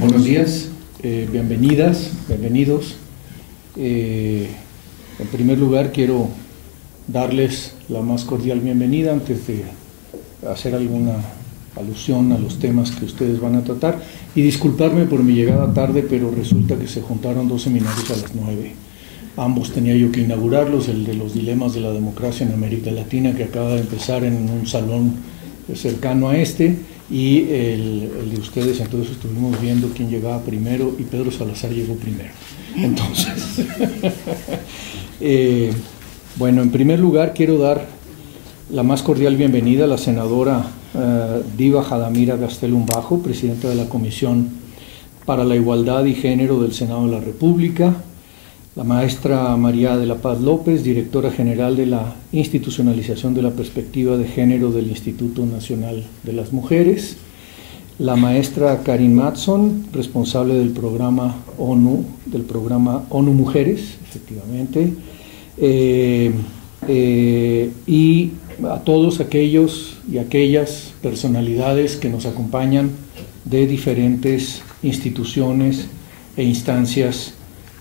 Buenos días, bienvenidas, bienvenidos. En primer lugar quiero darles la más cordial bienvenida antes de hacer alguna alusión a los temas que ustedes van a tratar y disculparme por mi llegada tarde, pero resulta que se juntaron dos seminarios a las 9. Ambos tenía yo que inaugurarlos, el de los dilemas de la democracia en América Latina, que acaba de empezar en un salón cercano a este, y el de ustedes. Entonces estuvimos viendo quién llegaba primero y Pedro Salazar llegó primero. Entonces, bueno, en primer lugar quiero dar la más cordial bienvenida a la senadora Diva Jadamira Gastelum Bajo, presidenta de la Comisión para la Igualdad y Género del Senado de la República, la maestra María de la Paz López, directora general de la Institucionalización de la Perspectiva de Género del Instituto Nacional de las Mujeres, la maestra Karin Matson, responsable del programa ONU Mujeres, efectivamente, y a todos aquellos y aquellas personalidades que nos acompañan de diferentes instituciones e instancias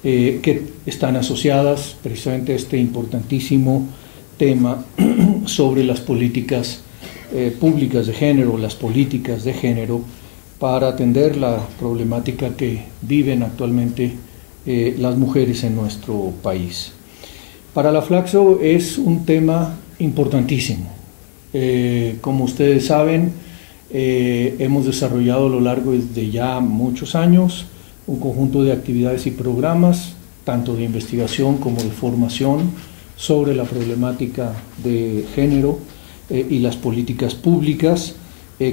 que están asociadas precisamente a este importantísimo tema sobre las políticas públicas de género, las políticas de género, para atender la problemática que viven actualmente las mujeres en nuestro país. Para la Flaxo es un tema importantísimo. Como ustedes saben, hemos desarrollado a lo largo de ya muchos años un conjunto de actividades y programas, tanto de investigación como de formación, sobre la problemática de género y las políticas públicas,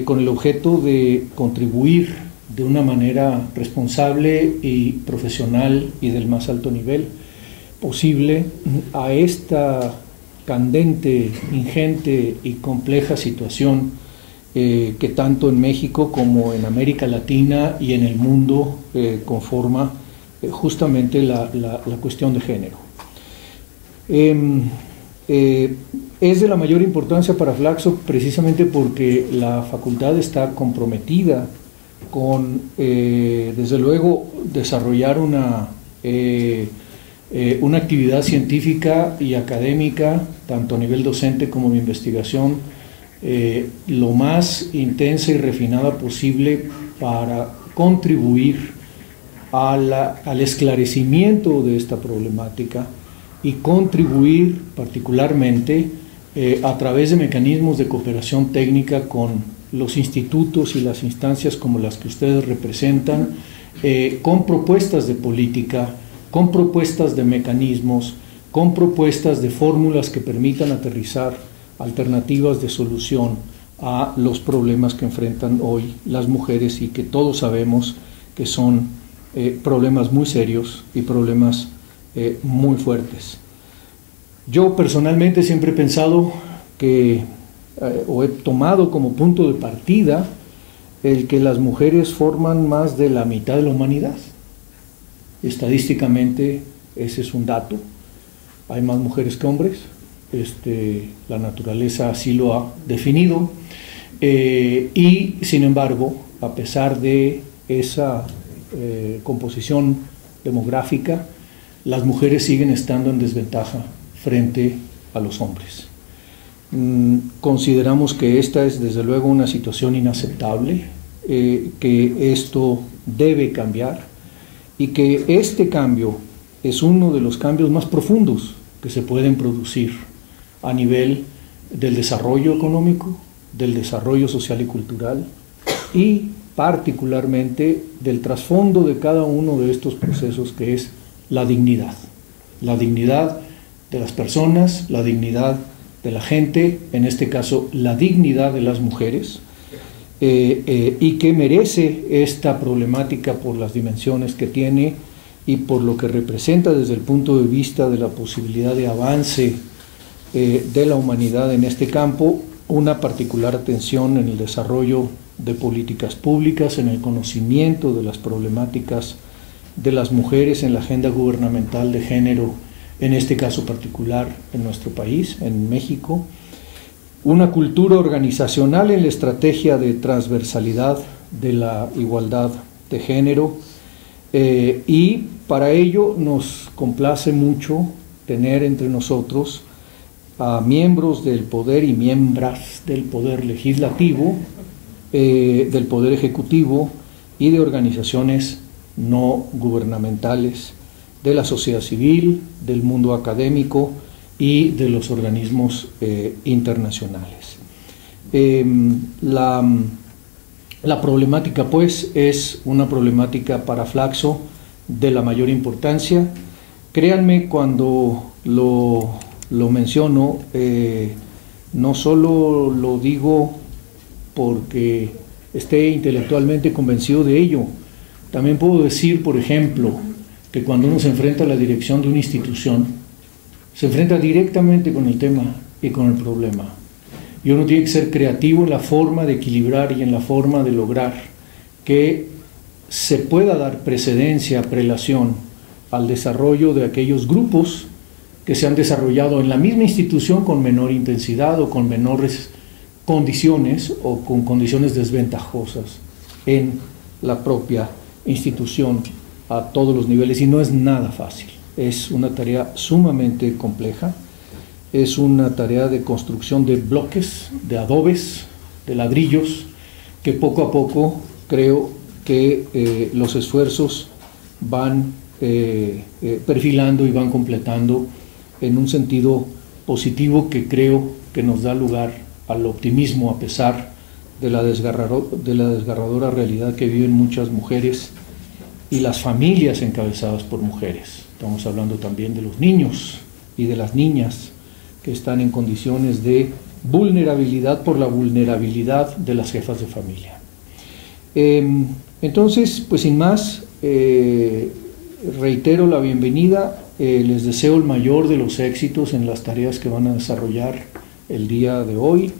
con el objeto de contribuir de una manera responsable y profesional y del más alto nivel posible a esta candente, ingente y compleja situación que tanto en México como en América Latina y en el mundo conforma justamente la cuestión de género. Es de la mayor importancia para Flaxo precisamente porque la facultad está comprometida con, desde luego, desarrollar una actividad científica y académica, tanto a nivel docente como de investigación, lo más intensa y refinada posible para contribuir al esclarecimiento de esta problemática y contribuir particularmente a través de mecanismos de cooperación técnica con los institutos y las instancias como las que ustedes representan, con propuestas de política, con propuestas de mecanismos, con propuestas de fórmulas que permitan aterrizar alternativas de solución a los problemas que enfrentan hoy las mujeres y que todos sabemos que son problemas muy serios y problemas muy fuertes. Yo personalmente siempre he pensado que, o he tomado como punto de partida, el que las mujeres forman más de la mitad de la humanidad. Estadísticamente ese es un dato, hay más mujeres que hombres. La naturaleza así lo ha definido, y sin embargo, a pesar de esa composición demográfica, las mujeres siguen estando en desventaja frente a los hombres. Consideramos que esta es desde luego una situación inaceptable, que esto debe cambiar y que este cambio es uno de los cambios más profundos que se pueden producir a nivel del desarrollo económico, del desarrollo social y cultural y particularmente del trasfondo de cada uno de estos procesos, que es la dignidad de las personas, la dignidad de la gente, en este caso la dignidad de las mujeres, y que merece esta problemática por las dimensiones que tiene y por lo que representa desde el punto de vista de la posibilidad de avance de la humanidad en este campo, una particular atención en el desarrollo de políticas públicas, en el conocimiento de las problemáticas de las mujeres en la agenda gubernamental de género, en este caso particular en nuestro país, en México, una cultura organizacional en la estrategia de transversalidad de la igualdad de género, y para ello nos complace mucho tener entre nosotros a miembros del poder y miembras del poder legislativo, del poder ejecutivo y de organizaciones no gubernamentales, de la sociedad civil, del mundo académico y de los organismos internacionales. La problemática, pues, es una problemática para Flaxo de la mayor importancia. Créanme cuando lo menciono, no solo lo digo porque esté intelectualmente convencido de ello. También puedo decir, por ejemplo, que cuando uno se enfrenta a la dirección de una institución, se enfrenta directamente con el tema y con el problema. Y uno tiene que ser creativo en la forma de equilibrar y en la forma de lograr que se pueda dar precedencia, prelación al desarrollo de aquellos grupos que se han desarrollado en la misma institución con menor intensidad o con menores condiciones o con condiciones desventajosas en la propia institución a todos los niveles, y no es nada fácil. Es una tarea sumamente compleja, es una tarea de construcción de bloques, de adobes, de ladrillos, que poco a poco creo que los esfuerzos van perfilando y van completando en un sentido positivo que creo que nos da lugar al optimismo a pesar de la desgarradora realidad que viven muchas mujeres y las familias encabezadas por mujeres. Estamos hablando también de los niños y de las niñas que están en condiciones de vulnerabilidad por la vulnerabilidad de las jefas de familia. Entonces, pues sin más, reitero la bienvenida, les deseo el mayor de los éxitos en las tareas que van a desarrollar el día de hoy,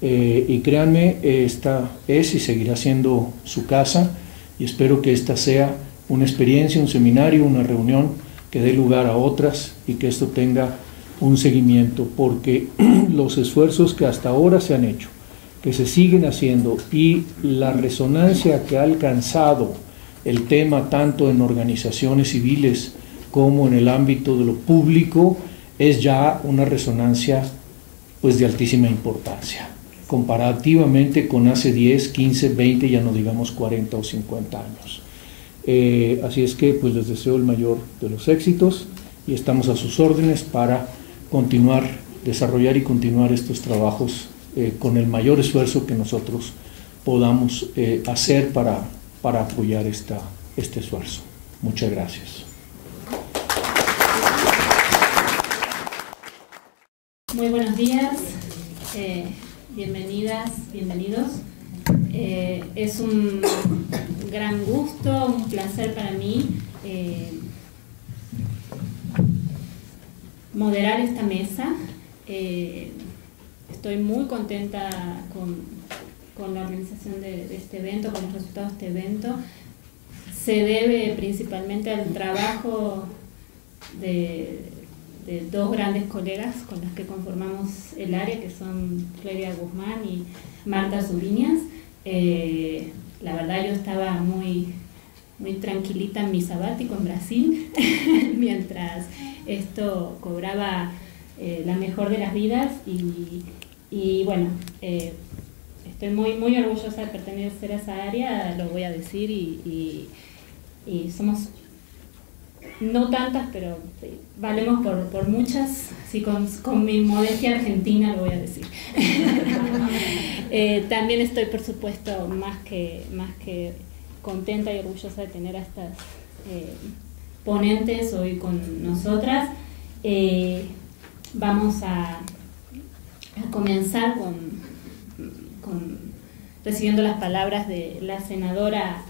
y créanme, esta es y seguirá siendo su casa, y espero que esta sea una experiencia, un seminario, una reunión que dé lugar a otras y que esto tenga un seguimiento, porque los esfuerzos que hasta ahora se han hecho, que se siguen haciendo, y la resonancia que ha alcanzado el tema tanto en organizaciones civiles como en el ámbito de lo público, es ya una resonancia pues de altísima importancia, comparativamente con hace 10, 15, 20, ya no digamos 40 o 50 años. Así es que pues les deseo el mayor de los éxitos y estamos a sus órdenes para continuar, desarrollar y continuar estos trabajos con el mayor esfuerzo que nosotros podamos hacer para apoyar este esfuerzo. Muchas gracias. Muy buenos días, bienvenidas, bienvenidos. Es un gran gusto, un placer para mí moderar esta mesa. Estoy muy contenta con la organización de este evento, con los resultados de este evento. Se debe principalmente al trabajo de dos grandes colegas con las que conformamos el área, que son Flavia Guzmán y Marta Subiñas. La verdad yo estaba muy tranquilita en mi sabático en Brasil, mientras esto cobraba la mejor de las vidas, y bueno, estoy muy orgullosa de pertenecer a esa área, lo voy a decir, y somos no tantas, pero valemos por muchas, sí, con mi modestia argentina lo voy a decir. También estoy, por supuesto, más que contenta y orgullosa de tener a estas ponentes hoy con nosotras. Vamos a comenzar recibiendo las palabras de la senadora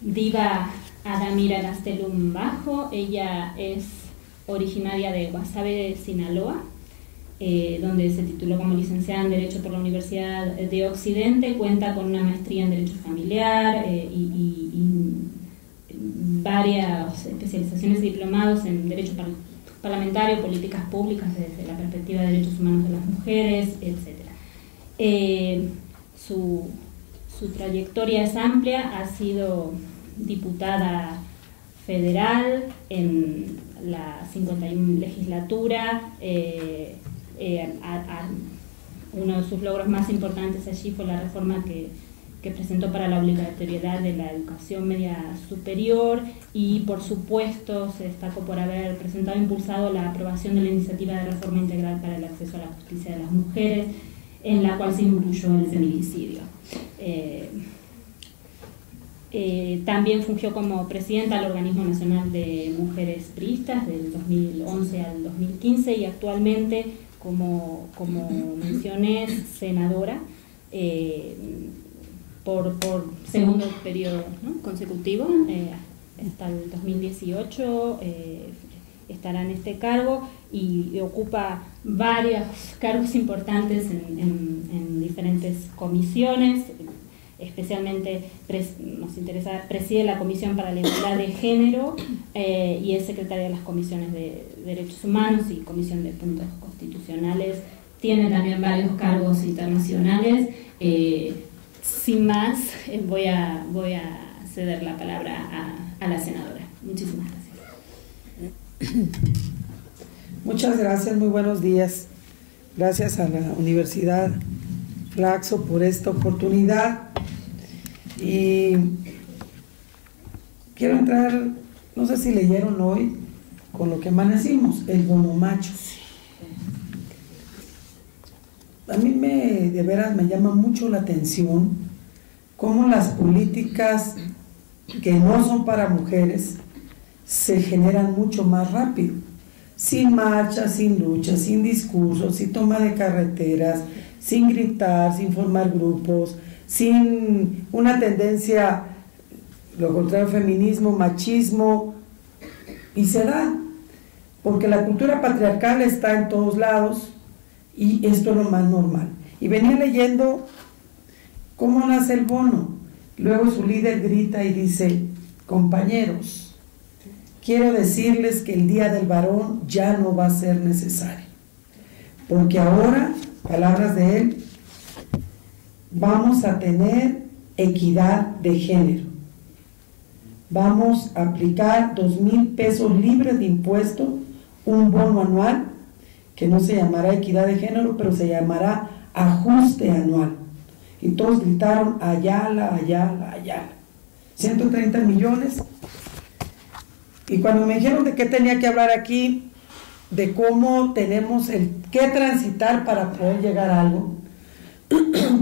Diva Adamira Gastelum Bajo. Ella es originaria de Guasave, Sinaloa, donde se tituló como licenciada en Derecho por la Universidad de Occidente. Cuenta con una maestría en Derecho Familiar y varias especializaciones y diplomados en Derecho Parlamentario, Políticas Públicas desde la perspectiva de derechos humanos de las mujeres, etc. Su trayectoria es amplia, ha sido diputada federal en la 51 legislatura. Uno de sus logros más importantes allí fue la reforma que presentó para la obligatoriedad de la educación media superior, y por supuesto se destacó por haber presentado e impulsado la aprobación de la iniciativa de reforma integral para el acceso a la justicia de las mujeres, en la cual se incluyó el feminicidio. También fungió como presidenta del Organismo Nacional de Mujeres Priistas del 2011 al 2015, y actualmente, como mencioné, senadora por segundo periodo, ¿no?, consecutivo, hasta el 2018 estará en este cargo, y ocupa varios cargos importantes en diferentes comisiones. Especialmente nos interesa, preside la Comisión para la Igualdad de Género, y es secretaria de las comisiones de Derechos Humanos y Comisión de Puntos Constitucionales. Tiene también varios cargos internacionales. Sin más, voy a ceder la palabra a la senadora. Muchísimas gracias. Muchas gracias, muy buenos días. Gracias a la Universidad Flaxo por esta oportunidad. Y quiero entrar, no sé si leyeron hoy, con lo que amanecimos, el bono macho. A mí de veras me llama mucho la atención cómo las políticas que no son para mujeres se generan mucho más rápido, sin marcha, sin lucha, sin discursos, sin toma de carreteras, sin gritar, sin formar grupos, sin una tendencia, lo contrario, feminismo, machismo, y se da, porque la cultura patriarcal está en todos lados, y esto es lo más normal. Y venía leyendo cómo nace el bono. Luego su líder grita y dice: compañeros, quiero decirles que el Día del Varón ya no va a ser necesario, porque ahora, palabras de él, vamos a tener equidad de género. Vamos a aplicar 2,000 pesos libres de impuesto, un bono anual, que no se llamará equidad de género, pero se llamará ajuste anual. Y todos gritaron: Ayala, Ayala, Ayala. 130 millones. Y cuando me dijeron de qué tenía que hablar aquí, de cómo tenemos que transitar para poder llegar a algo,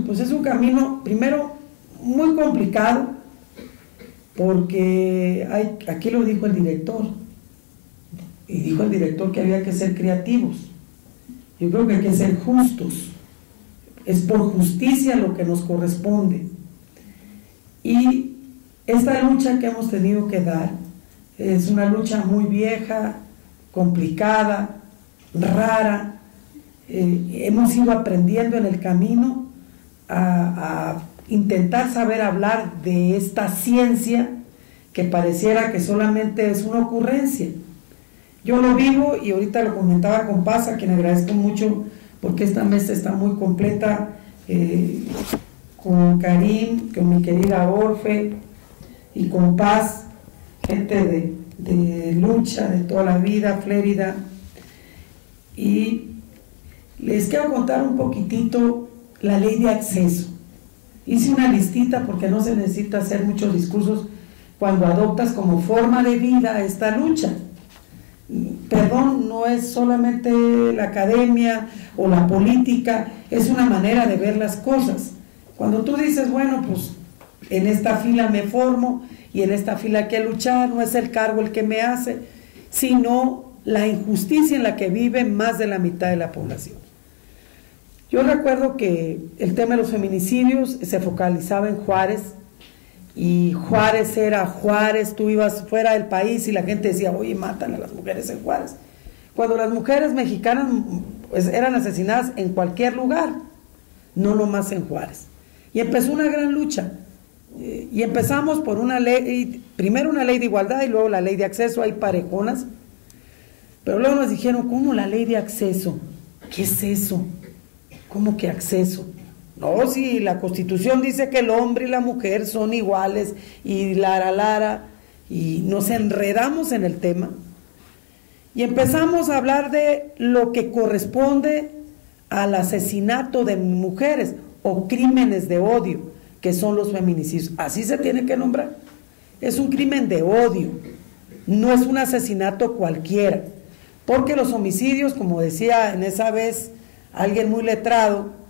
pues es un camino, primero, muy complicado, porque aquí lo dijo el director, y dijo el director que había que ser creativos. Yo creo que hay que ser justos, es por justicia lo que nos corresponde. Y esta lucha que hemos tenido que dar es una lucha muy vieja, complicada, rara. Hemos ido aprendiendo en el camino a intentar saber hablar de esta ciencia que pareciera que solamente es una ocurrencia. Yo lo vivo, y ahorita lo comentaba con Paz, a quien agradezco mucho porque esta mesa está muy completa, con Karim, con mi querida Orfe, y con Paz, gente de lucha de toda la vida, Flérida. Y les quiero contar un poquitito la ley de acceso. Hice una listita porque no se necesita hacer muchos discursos cuando adoptas como forma de vida esta lucha. Perdón, no es solamente la academia o la política, es una manera de ver las cosas. Cuando tú dices, bueno, pues en esta fila me formo y en esta fila hay que luchar, no es el cargo el que me hace, sino la injusticia en la que vive más de la mitad de la población. Yo recuerdo que el tema de los feminicidios se focalizaba en Juárez, y Juárez era Juárez, tú ibas fuera del país y la gente decía, oye, matan a las mujeres en Juárez, cuando las mujeres mexicanas pues eran asesinadas en cualquier lugar, no nomás en Juárez. Y empezó una gran lucha, y empezamos por una ley, primero una ley de igualdad y luego la ley de acceso, hay parejonas, pero luego nos dijeron, ¿cómo la ley de acceso? ¿Qué es eso? ¿Cómo que acceso? No, si la Constitución dice que el hombre y la mujer son iguales y lara, y nos enredamos en el tema y empezamos a hablar de lo que corresponde al asesinato de mujeres o crímenes de odio, que son los feminicidios. Así se tiene que nombrar. Es un crimen de odio, no es un asesinato cualquiera, porque los homicidios, como decía en esa vez alguien muy letrado,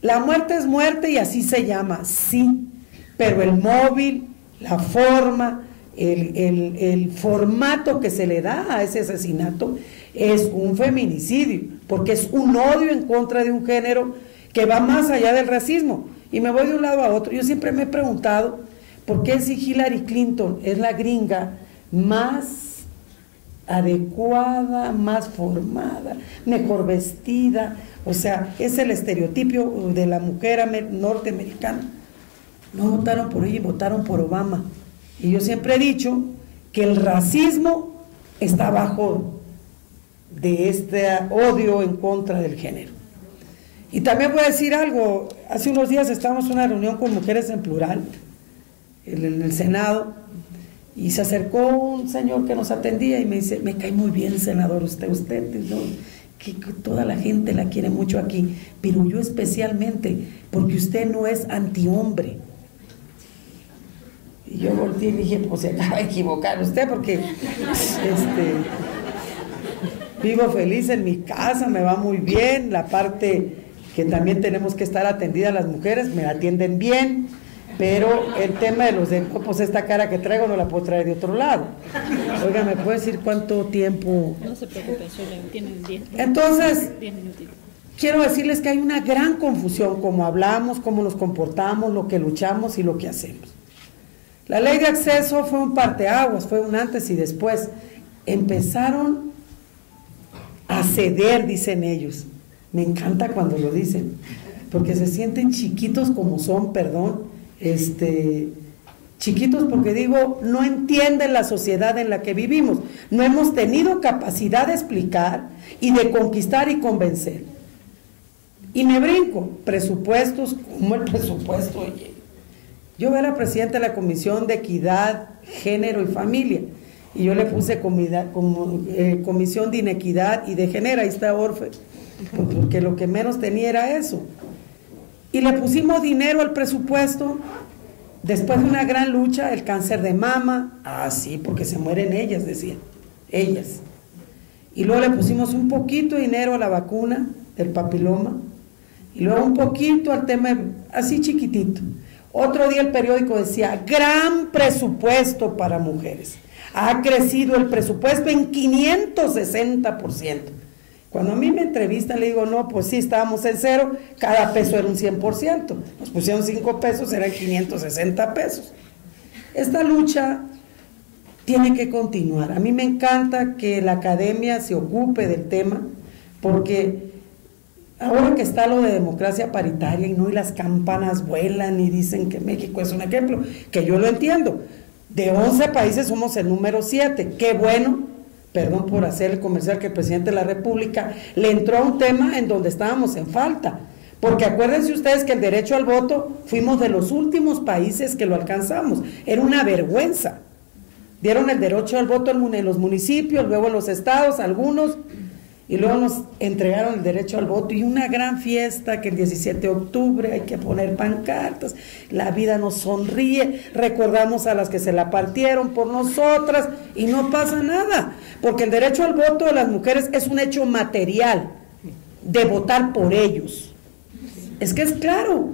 la muerte es muerte y así se llama, sí, pero el móvil, la forma, el formato que se le da a ese asesinato es un feminicidio, porque es un odio en contra de un género que va más allá del racismo. Y me voy de un lado a otro. Yo siempre me he preguntado por qué si Hillary Clinton es la gringa más adecuada, más formada, mejor vestida, o sea, es el estereotipo de la mujer norteamericana. No votaron por ella y votaron por Obama. Y yo siempre he dicho que el racismo está abajo de este odio en contra del género. Y también voy a decir algo, hace unos días estábamos en una reunión con mujeres en plural, en el Senado, y se acercó un señor que nos atendía y me dice, me cae muy bien, senador, usted, ¿no? Que toda la gente la quiere mucho aquí, pero yo especialmente, porque usted no es antihombre. Y yo volteé y dije, pues se acaba de equivocar usted, porque vivo feliz en mi casa, me va muy bien, la parte que también tenemos que estar atendidas las mujeres, me atienden bien, pero el tema de los pues esta cara que traigo no la puedo traer de otro lado. Oiga, ¿me puede decir cuánto tiempo? No se preocupe, solo tienen 10 Entonces, minutitos. Quiero decirles que hay una gran confusión, cómo hablamos, cómo nos comportamos, lo que luchamos y lo que hacemos. La ley de acceso fue un parteaguas, fue un antes y después. Empezaron a ceder, dicen ellos. Me encanta cuando lo dicen, porque se sienten chiquitos como son, perdón, chiquitos porque digo, no entienden la sociedad en la que vivimos, no hemos tenido capacidad de explicar y de conquistar y convencer. Y me brinco, presupuestos, como el presupuesto, oye, yo era presidenta de la Comisión de Equidad, Género y Familia, y yo le puse Comisión de Inequidad y de Género, ahí está Orfe, porque lo que menos tenía era eso. Y le pusimos dinero al presupuesto, después de una gran lucha, el cáncer de mama, sí, porque se mueren ellas, decían, ellas. Y luego le pusimos un poquito de dinero a la vacuna del papiloma, y luego un poquito al tema, así chiquitito. Otro día el periódico decía, gran presupuesto para mujeres. Ha crecido el presupuesto en 560%. Cuando a mí me entrevistan, le digo, no, pues sí, estábamos en cero, cada peso era un 100%. Nos pusieron 5 pesos, eran 560 pesos. Esta lucha tiene que continuar. A mí me encanta que la academia se ocupe del tema, porque ahora que está lo de democracia paritaria y las campanas vuelan y dicen que México es un ejemplo, que yo lo entiendo, de 11 países somos el número 7, qué bueno, perdón por hacer el comercial, que el presidente de la República le entró a un tema en donde estábamos en falta, porque acuérdense ustedes que el derecho al voto fuimos de los últimos países que lo alcanzamos, era una vergüenza, dieron el derecho al voto en los municipios, luego en los estados, algunos, y luego nos entregaron el derecho al voto y una gran fiesta que el 17 de octubre hay que poner pancartas, la vida nos sonríe, recordamos a las que se la partieron por nosotras y no pasa nada, porque el derecho al voto de las mujeres es un hecho material de votar por ellos. Es que es claro,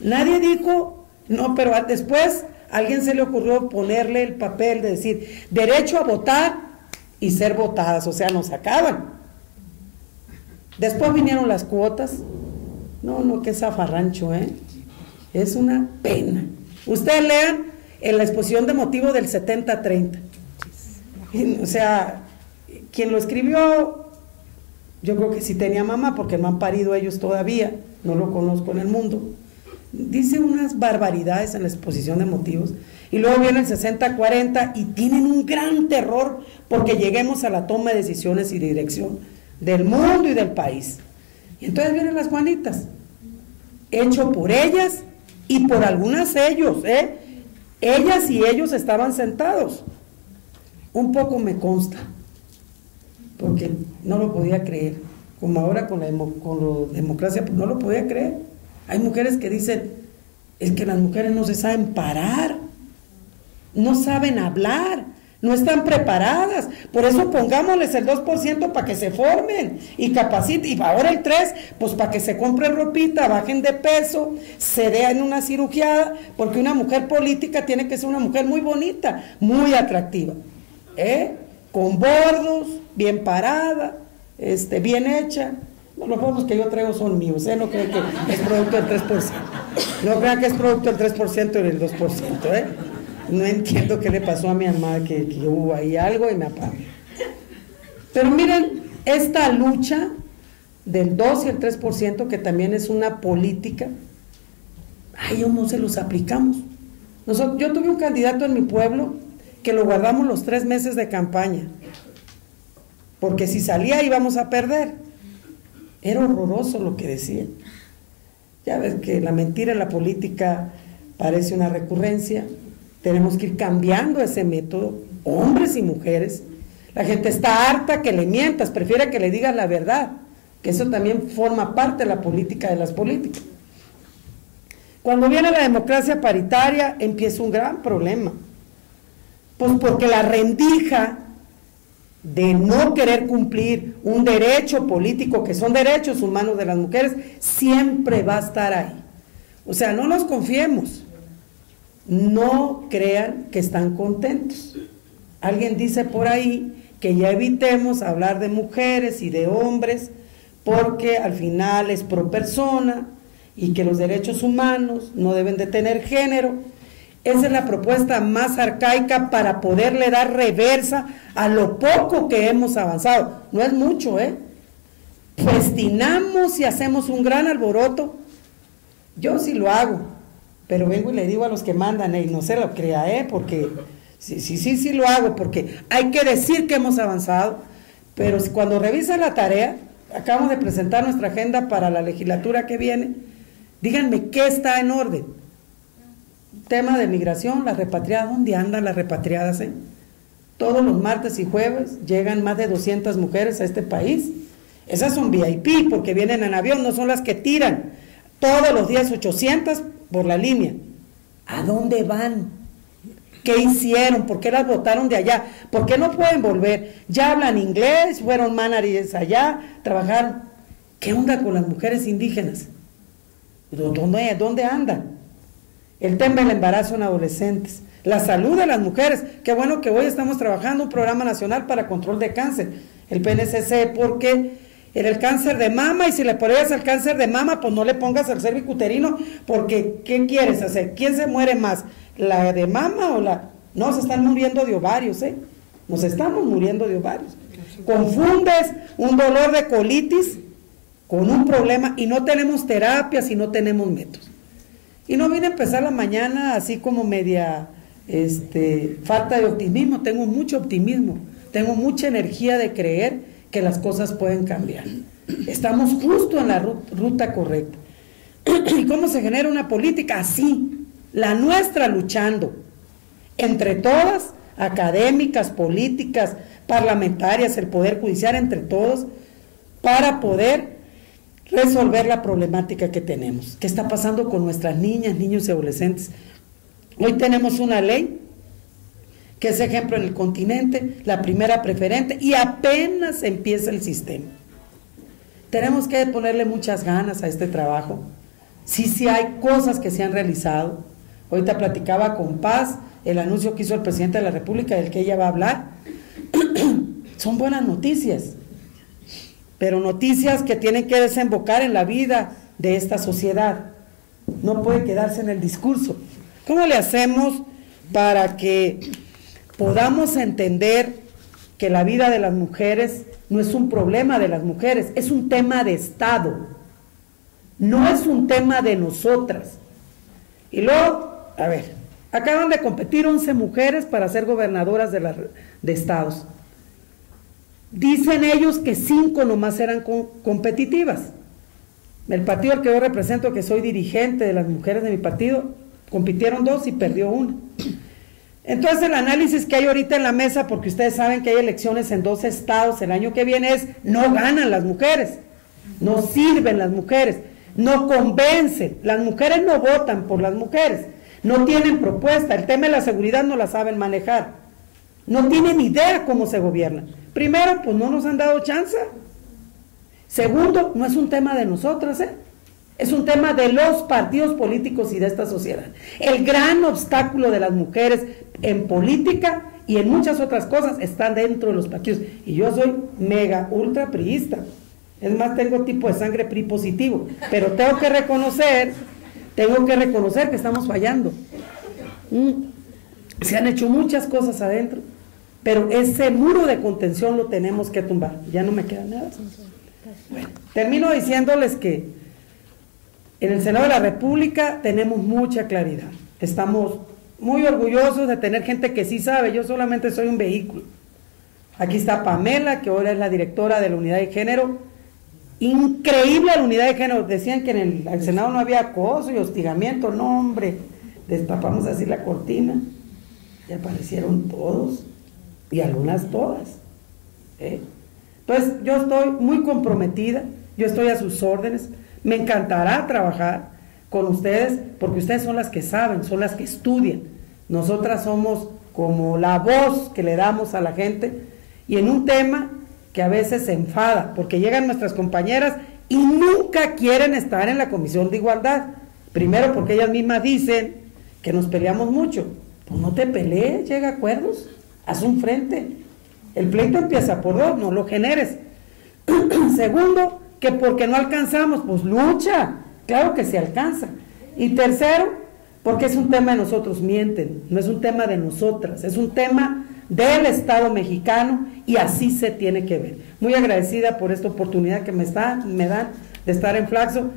nadie dijo, no, pero después a alguien se le ocurrió ponerle el papel de decir derecho a votar y ser votadas, o sea, nos acaban. Después vinieron las cuotas. No, qué zafarrancho, es una pena. Ustedes lean en la exposición de motivo del 70-30. O sea, quien lo escribió, yo creo que sí tenía mamá, porque no han parido ellos todavía, no lo conozco en el mundo. Dice unas barbaridades en la exposición de motivos. Y luego viene el 60-40 y tienen un gran terror porque lleguemos a la toma de decisiones y de dirección del mundo y del país. Y entonces vienen las Juanitas. hecho por ellas y por algunas ellos, ellas y ellos estaban sentados. Un poco me consta, porque no lo podía creer, como ahora con la democracia, pues no lo podía creer. Hay mujeres que dicen, es que las mujeres no se saben parar, no saben hablar, no están preparadas, por eso pongámosles el 2% para que se formen y capaciten, y ahora el 3%, pues para que se compren ropita, bajen de peso, se den una cirugiada, porque una mujer política tiene que ser una mujer muy bonita, muy atractiva, con bordos, bien parada, bien hecha. Los fondos que yo traigo son míos, no crean que es producto del 3%, no crean que es producto del 3% y del 2%, No entiendo qué le pasó a mi mamá, que hubo ahí algo y me apagó. Pero miren, esta lucha del 2 y el 3%, que también es una política, a ellos no se los aplicamos. Yo tuve un candidato en mi pueblo que lo guardamos los 3 meses de campaña, porque si salía íbamos a perder. Era horroroso lo que decía. Ya ves que la mentira en la política parece una recurrencia. Tenemos que ir cambiando ese método, hombres y mujeres. La gente está harta que le mientas, prefiere que le digas la verdad, que eso también forma parte de la política de las políticas. Cuando viene la democracia paritaria empieza un gran problema, pues porque la rendija de no querer cumplir un derecho político, que son derechos humanos de las mujeres, siempre va a estar ahí. O sea, no nos confiemos. No crean que están contentos. Alguien dice por ahí que ya evitemos hablar de mujeres y de hombres porque al final es pro persona y que los derechos humanos no deben de tener género. Esa es la propuesta más arcaica para poderle dar reversa a lo poco que hemos avanzado. No es mucho, festinamos y hacemos un gran alboroto. Yo sí lo hago, pero vengo y le digo a los que mandan, no se lo crea, porque sí lo hago, porque hay que decir que hemos avanzado, pero cuando revisen la tarea, acabamos de presentar nuestra agenda para la legislatura que viene, díganme qué está en orden. Tema de migración, las repatriadas, ¿dónde andan las repatriadas? Todos los martes y jueves llegan más de 200 mujeres a este país. Esas son VIP porque vienen en avión, no son las que tiran. Todos los días 800 por la línea. ¿A dónde van? ¿Qué hicieron? ¿Por qué las botaron de allá? ¿Por qué no pueden volver? Ya hablan inglés, fueron managers allá, trabajaron. ¿Qué onda con las mujeres indígenas? ¿Dónde andan? El tema del embarazo en adolescentes, la salud de las mujeres. Qué bueno que hoy estamos trabajando un programa nacional para control de cáncer, el PNCC, porque en el cáncer de mama, y si le pones al cáncer de mama, pues no le pongas al cervicuterino, porque ¿qué quieres hacer? ¿Quién se muere más? ¿La de mama o la...? No, se están muriendo de ovarios, nos estamos muriendo de ovarios. Confundes un dolor de colitis con un problema y no tenemos terapias y no tenemos métodos. Y no vine a empezar la mañana así como media falta de optimismo. Tengo mucho optimismo, tengo mucha energía de creer que las cosas pueden cambiar. Estamos justo en la ruta correcta. ¿Y cómo se genera una política? Así, la nuestra, luchando entre todas, académicas, políticas, parlamentarias, el Poder Judicial, entre todos, para poder resolver la problemática que tenemos. ¿Qué está pasando con nuestras niñas, niños y adolescentes? Hoy tenemos una ley que es ejemplo en el continente, la primera preferente, y apenas empieza el sistema. Tenemos que ponerle muchas ganas a este trabajo. Sí hay cosas que se han realizado. Ahorita platicaba con Paz el anuncio que hizo el presidente de la República, del que ella va a hablar. Son buenas noticias, pero noticias que tienen que desembocar en la vida de esta sociedad. No puede quedarse en el discurso. ¿Cómo le hacemos para que podamos entender que la vida de las mujeres no es un problema de las mujeres, es un tema de Estado, no es un tema de nosotras? Y luego, a ver, acaban de competir 11 mujeres para ser gobernadoras de estados. Dicen ellos que 5 nomás eran competitivas. El partido al que yo represento, que soy dirigente de las mujeres de mi partido, compitieron 2 y perdió 1. Entonces el análisis que hay ahorita en la mesa, porque ustedes saben que hay elecciones en 2 estados el año que viene, es: no ganan las mujeres, no sirven las mujeres, no convencen, las mujeres no votan por las mujeres, no tienen propuesta, el tema de la seguridad no la saben manejar, no tienen idea cómo se gobierna. Primero, pues no nos han dado chance. Segundo, no es un tema de nosotras, es un tema de los partidos políticos y de esta sociedad. El gran obstáculo de las mujeres en política y en muchas otras cosas están dentro de los partidos. Y yo soy mega ultra priista. Es más, tengo tipo de sangre PRI positivo. Pero tengo que reconocer que estamos fallando. Se han hecho muchas cosas adentro, pero ese muro de contención lo tenemos que tumbar. Ya no me queda nada. Bueno, termino diciéndoles que en el Senado de la República tenemos mucha claridad. Estamos muy orgullosos de tener gente que sí sabe. Yo solamente soy un vehículo. Aquí está Pamela, que ahora es la directora de la unidad de género. Increíble la unidad de género. Decían que en el Senado no había acoso y hostigamiento. No, hombre, destapamos así la cortina y aparecieron todos, y algunas todas. Entonces yo estoy muy comprometida, yo estoy a sus órdenes. Me encantará trabajar con ustedes, porque ustedes son las que saben, son las que estudian. Nosotras somos como la voz que le damos a la gente, y en un tema que a veces se enfada, porque llegan nuestras compañeras y nunca quieren estar en la Comisión de Igualdad. Primero, porque ellas mismas dicen que nos peleamos mucho. Pues no te pelees, llega a acuerdos, haz un frente. El pleito empieza por 2, no lo generes. Segundo, que porque no alcanzamos, pues lucha, claro que se alcanza. Y tercero, porque es un tema de nosotros, mienten, no es un tema de nosotras, es un tema del Estado mexicano, y así se tiene que ver. Muy agradecida por esta oportunidad que me dan de estar en Flaxo.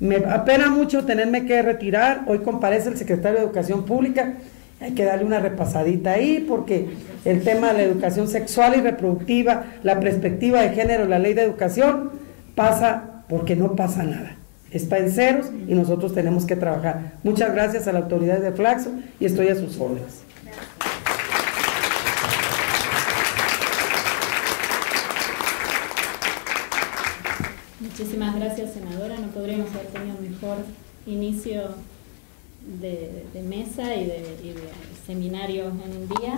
Me apena mucho tenerme que retirar. Hoy comparece el secretario de Educación Pública, hay que darle una repasadita ahí, porque el tema de la educación sexual y reproductiva, la perspectiva de género, la ley de educación, pasa porque no pasa nada. Está en ceros y nosotros tenemos que trabajar. Muchas gracias a la autoridad de Flaxo y estoy a sus órdenes. Muchísimas gracias, senadora. No podríamos haber tenido mejor inicio de mesa y de seminario en un día.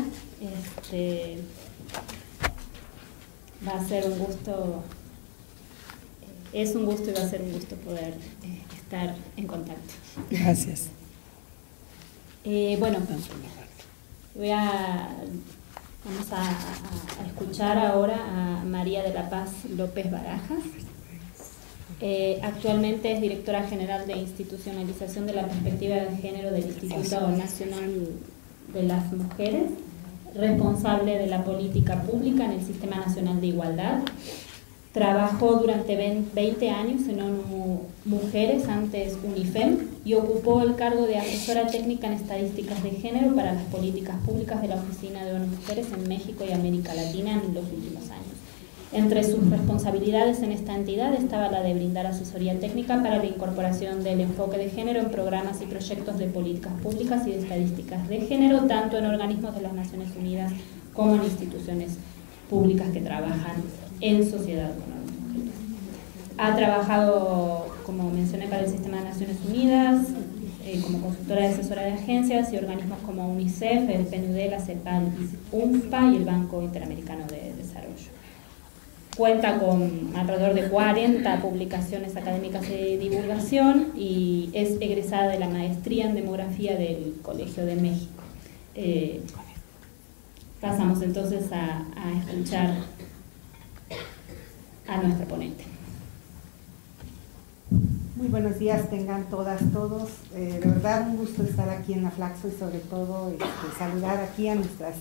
Va a ser un gusto, es un gusto y va a ser un gusto poder estar en contacto. Gracias. Bueno, vamos a escuchar ahora a María de la Paz López Barajas. Actualmente es directora general de institucionalización de la perspectiva de género del Instituto Nacional de las Mujeres, responsable de la política pública en el Sistema Nacional de Igualdad. Trabajó durante 20 años en ONU Mujeres, antes UNIFEM, y ocupó el cargo de asesora técnica en estadísticas de género para las políticas públicas de la Oficina de ONU Mujeres en México y América Latina en los últimos años. Entre sus responsabilidades en esta entidad estaba la de brindar asesoría técnica para la incorporación del enfoque de género en programas y proyectos de políticas públicas y de estadísticas de género, tanto en organismos de las Naciones Unidas como en instituciones públicas que trabajan en sociedad con las mujeres. Ha trabajado, como mencioné, para el Sistema de Naciones Unidas, como consultora y asesora de agencias y organismos como UNICEF, el PNUD, la CEPAL, UNFPA y el Banco Interamericano de Desarrollo. Cuenta con alrededor de 40 publicaciones académicas de divulgación y es egresada de la maestría en demografía del Colegio de México. Pasamos entonces a escuchar a nuestra ponente. Muy buenos días, tengan todas, todos. De verdad, un gusto estar aquí en la Flaxo y sobre todo saludar aquí a nuestras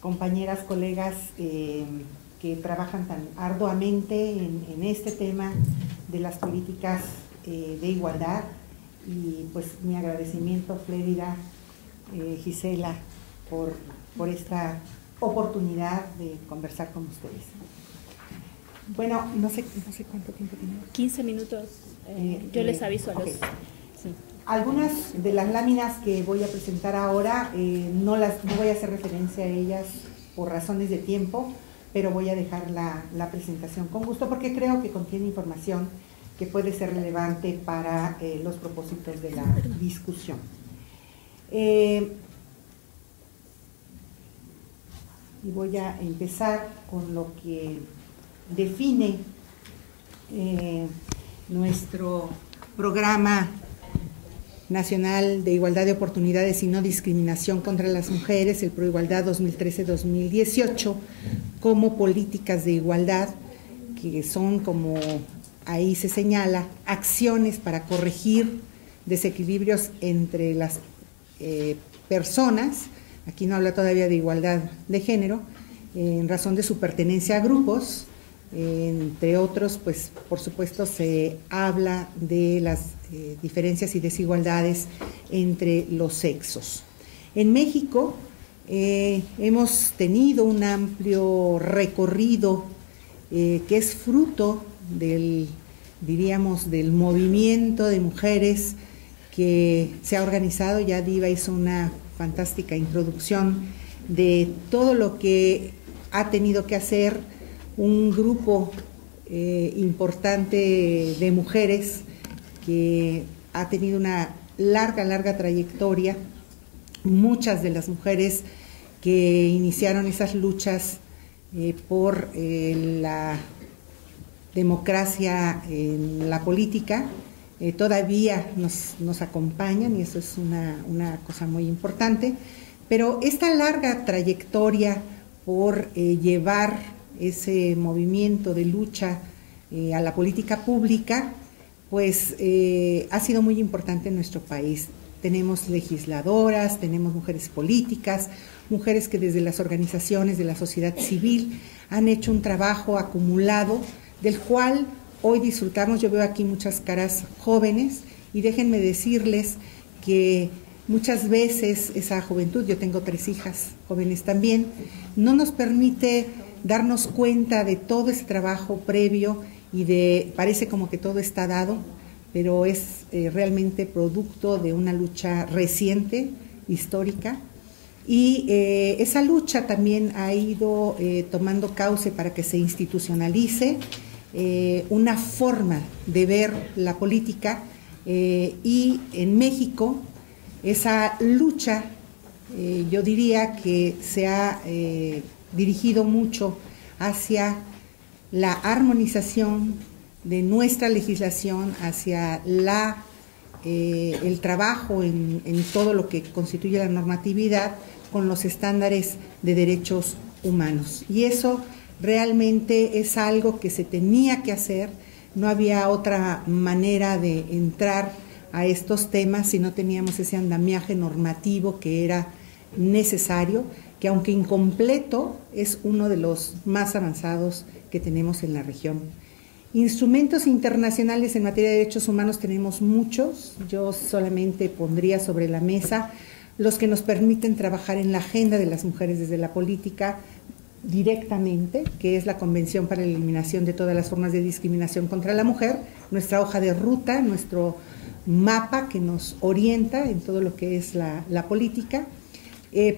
compañeras, colegas que trabajan tan arduamente en este tema de las políticas de igualdad, y pues mi agradecimiento, Flérida, Gisela, por esta oportunidad de conversar con ustedes. Bueno, no sé cuánto tiempo tenemos. 15 minutos. Yo les aviso a los... Okay. Sí. Algunas de las láminas que voy a presentar ahora, no voy a hacer referencia a ellas por razones de tiempo, pero voy a dejar la presentación con gusto porque creo que contiene información que puede ser relevante para los propósitos de la discusión. Y voy a empezar con lo que define nuestro programa nacional de igualdad de oportunidades y no discriminación contra las mujeres, el Proigualdad 2013-2018, como políticas de igualdad, que son, como ahí se señala, acciones para corregir desequilibrios entre las personas. Aquí no habla todavía de igualdad de género, en razón de su pertenencia a grupos. Entre otros, pues por supuesto se habla de las diferencias y desigualdades entre los sexos. En México hemos tenido un amplio recorrido que es fruto del, diríamos, del movimiento de mujeres que se ha organizado. Ya Diva hizo una fantástica introducción de todo lo que ha tenido que hacer un grupo importante de mujeres que ha tenido una larga trayectoria. Muchas de las mujeres que iniciaron esas luchas por la democracia en la política todavía nos acompañan, y eso es una cosa muy importante. Pero esta larga trayectoria por llevar ese movimiento de lucha a la política pública, pues ha sido muy importante en nuestro país. Tenemos legisladoras, tenemos mujeres políticas, mujeres que desde las organizaciones de la sociedad civil han hecho un trabajo acumulado del cual hoy disfrutamos. Yo veo aquí muchas caras jóvenes y déjenme decirles que muchas veces esa juventud, yo tengo 3 hijas jóvenes también, no nos permite darnos cuenta de todo ese trabajo previo y parece como que todo está dado, pero es realmente producto de una lucha reciente, histórica, y esa lucha también ha ido tomando cauce para que se institucionalice una forma de ver la política, y en México esa lucha yo diría que se ha dirigido mucho hacia la armonización de nuestra legislación, hacia el trabajo en todo lo que constituye la normatividad con los estándares de derechos humanos. Y eso realmente es algo que se tenía que hacer. No había otra manera de entrar a estos temas si no teníamos ese andamiaje normativo que era necesario, que aunque incompleto es uno de los más avanzados que tenemos en la región. Instrumentos internacionales en materia de derechos humanos tenemos muchos. Yo solamente pondría sobre la mesa los que nos permiten trabajar en la agenda de las mujeres desde la política directamente, que es la Convención para la Eliminación de todas las formas de discriminación contra la mujer, nuestra hoja de ruta, nuestro mapa que nos orienta en todo lo que es la política.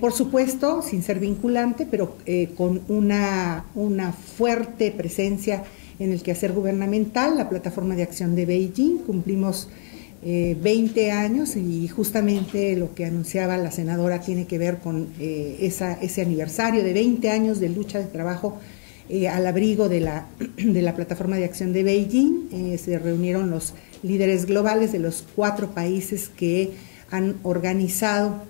Por supuesto, sin ser vinculante, pero con una fuerte presencia en el quehacer gubernamental, la Plataforma de Acción de Beijing. Cumplimos 20 años y justamente lo que anunciaba la senadora tiene que ver con ese aniversario de 20 años de lucha de trabajo al abrigo de la Plataforma de Acción de Beijing. Se reunieron los líderes globales de los 4 países que han organizado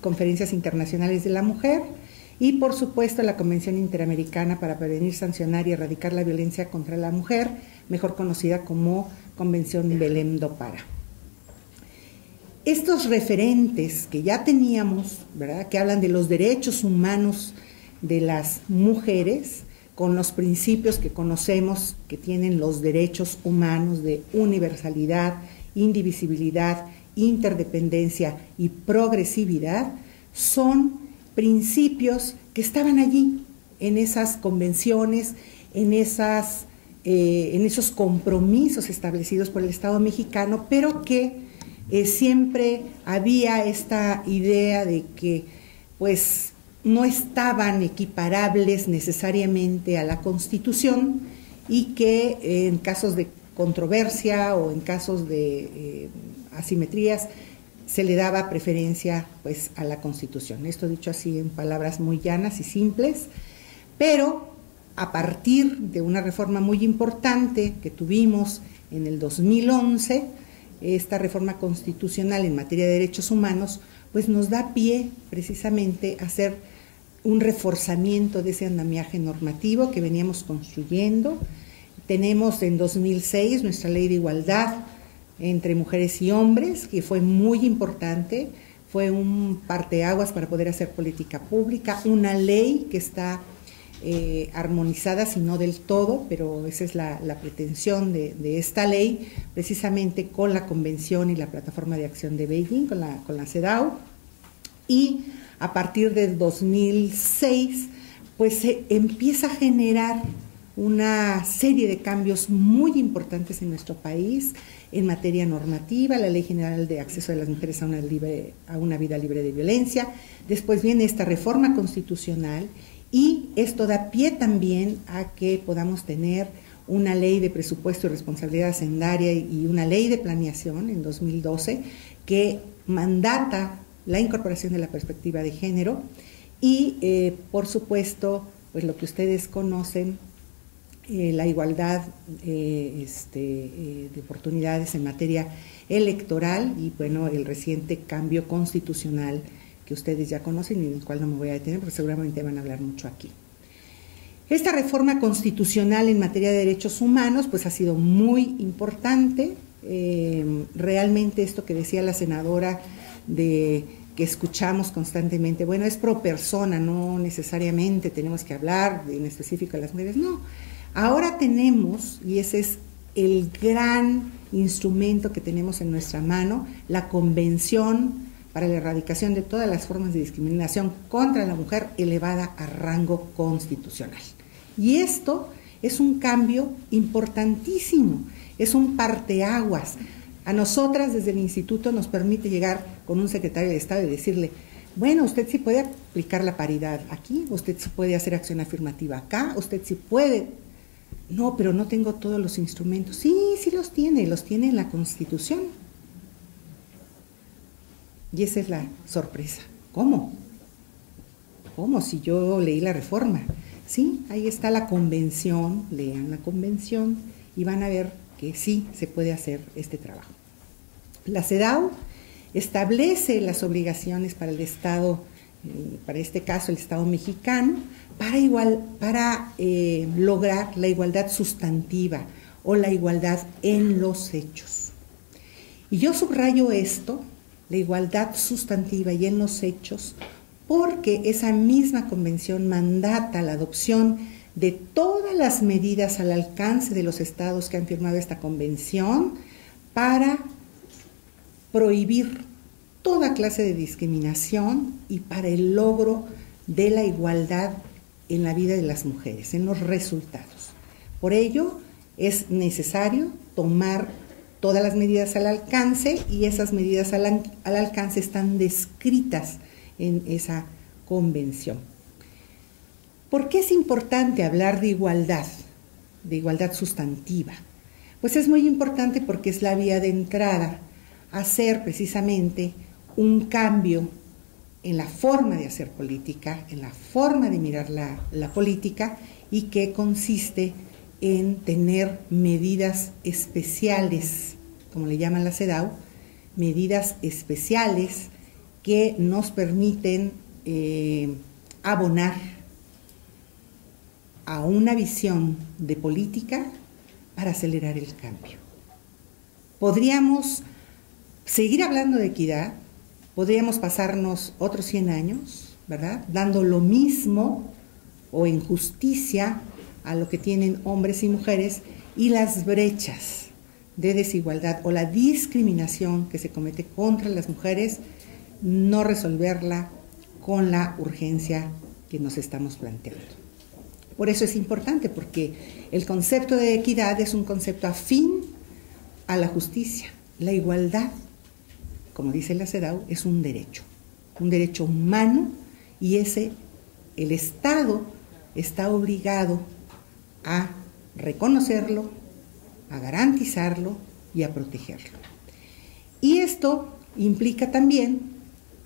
conferencias internacionales de la mujer, y por supuesto la Convención Interamericana para prevenir, sancionar y erradicar la violencia contra la mujer, mejor conocida como Convención Belém do Pará. Estos referentes que ya teníamos, ¿verdad?, que hablan de los derechos humanos de las mujeres, con los principios que conocemos que tienen los derechos humanos de universalidad, indivisibilidad, interdependencia y progresividad, son principios que estaban allí en esas convenciones en esos compromisos establecidos por el Estado mexicano, pero que siempre había esta idea de que pues no estaban equiparables necesariamente a la Constitución y que en casos de controversia o en casos de asimetrías se le daba preferencia pues a la Constitución. Esto dicho así en palabras muy llanas y simples, pero a partir de una reforma muy importante que tuvimos en el 2011, esta reforma constitucional en materia de derechos humanos, pues nos da pie precisamente a hacer un reforzamiento de ese andamiaje normativo que veníamos construyendo. Tenemos en 2006 nuestra Ley de Igualdad entre mujeres y hombres, que fue muy importante, fue un parteaguas para poder hacer política pública, una ley que está armonizada, si no del todo, pero esa es la pretensión de esta ley, precisamente con la Convención y la Plataforma de Acción de Beijing, con la CEDAW, y a partir del 2006, pues se empieza a generar una serie de cambios muy importantes en nuestro país en materia normativa, la Ley General de Acceso de las Mujeres a una vida libre de violencia, después viene esta reforma constitucional y esto da pie también a que podamos tener una ley de presupuesto y responsabilidad hacendaria y una ley de planeación en 2012 que mandata la incorporación de la perspectiva de género y, por supuesto, pues lo que ustedes conocen, la igualdad de oportunidades en materia electoral y, bueno, el reciente cambio constitucional que ustedes ya conocen y en el cual no me voy a detener porque seguramente van a hablar mucho aquí. Esta reforma constitucional en materia de derechos humanos pues ha sido muy importante. Realmente esto que decía la senadora que escuchamos constantemente, bueno, es pro persona, no necesariamente tenemos que hablar en específico de las mujeres, no. Ahora tenemos, y ese es el gran instrumento que tenemos en nuestra mano, la Convención para la Erradicación de todas las formas de discriminación contra la mujer elevada a rango constitucional. Y esto es un cambio importantísimo, es un parteaguas. A nosotras desde el instituto nos permite llegar con un secretario de Estado y decirle, bueno, usted sí puede aplicar la paridad aquí, usted sí puede hacer acción afirmativa acá, usted sí puede. No, pero no tengo todos los instrumentos. Sí, sí los tiene en la Constitución. Y esa es la sorpresa. ¿Cómo? ¿Cómo? Si yo leí la reforma. Sí, ahí está la convención, lean la convención y van a ver que sí se puede hacer este trabajo. La CEDAW establece las obligaciones para el Estado, para este caso el Estado mexicano, para lograr la igualdad sustantiva o la igualdad en los hechos. Y yo subrayo esto, la igualdad sustantiva y en los hechos, porque esa misma convención mandata la adopción de todas las medidas al alcance de los estados que han firmado esta convención para prohibir toda clase de discriminación y para el logro de la igualdad en la vida de las mujeres, en los resultados. Por ello, es necesario tomar todas las medidas al alcance y esas medidas al alcance están descritas en esa convención. ¿Por qué es importante hablar de igualdad sustantiva? Pues es muy importante porque es la vía de entrada a hacer precisamente un cambio en la forma de hacer política, en la forma de mirar la política y que consiste en tener medidas especiales, como le llaman la CEDAW, medidas especiales que nos permiten abonar a una visión de política para acelerar el cambio. Podríamos seguir hablando de equidad, podríamos pasarnos otros 100 años, ¿verdad?, dando lo mismo o en justicia a lo que tienen hombres y mujeres y las brechas de desigualdad o la discriminación que se comete contra las mujeres, no resolverla con la urgencia que nos estamos planteando. Por eso es importante, porque el concepto de equidad es un concepto afín a la justicia. La igualdad, como dice la CEDAW, es un derecho humano, y el Estado está obligado a reconocerlo, a garantizarlo y a protegerlo. Y esto implica también,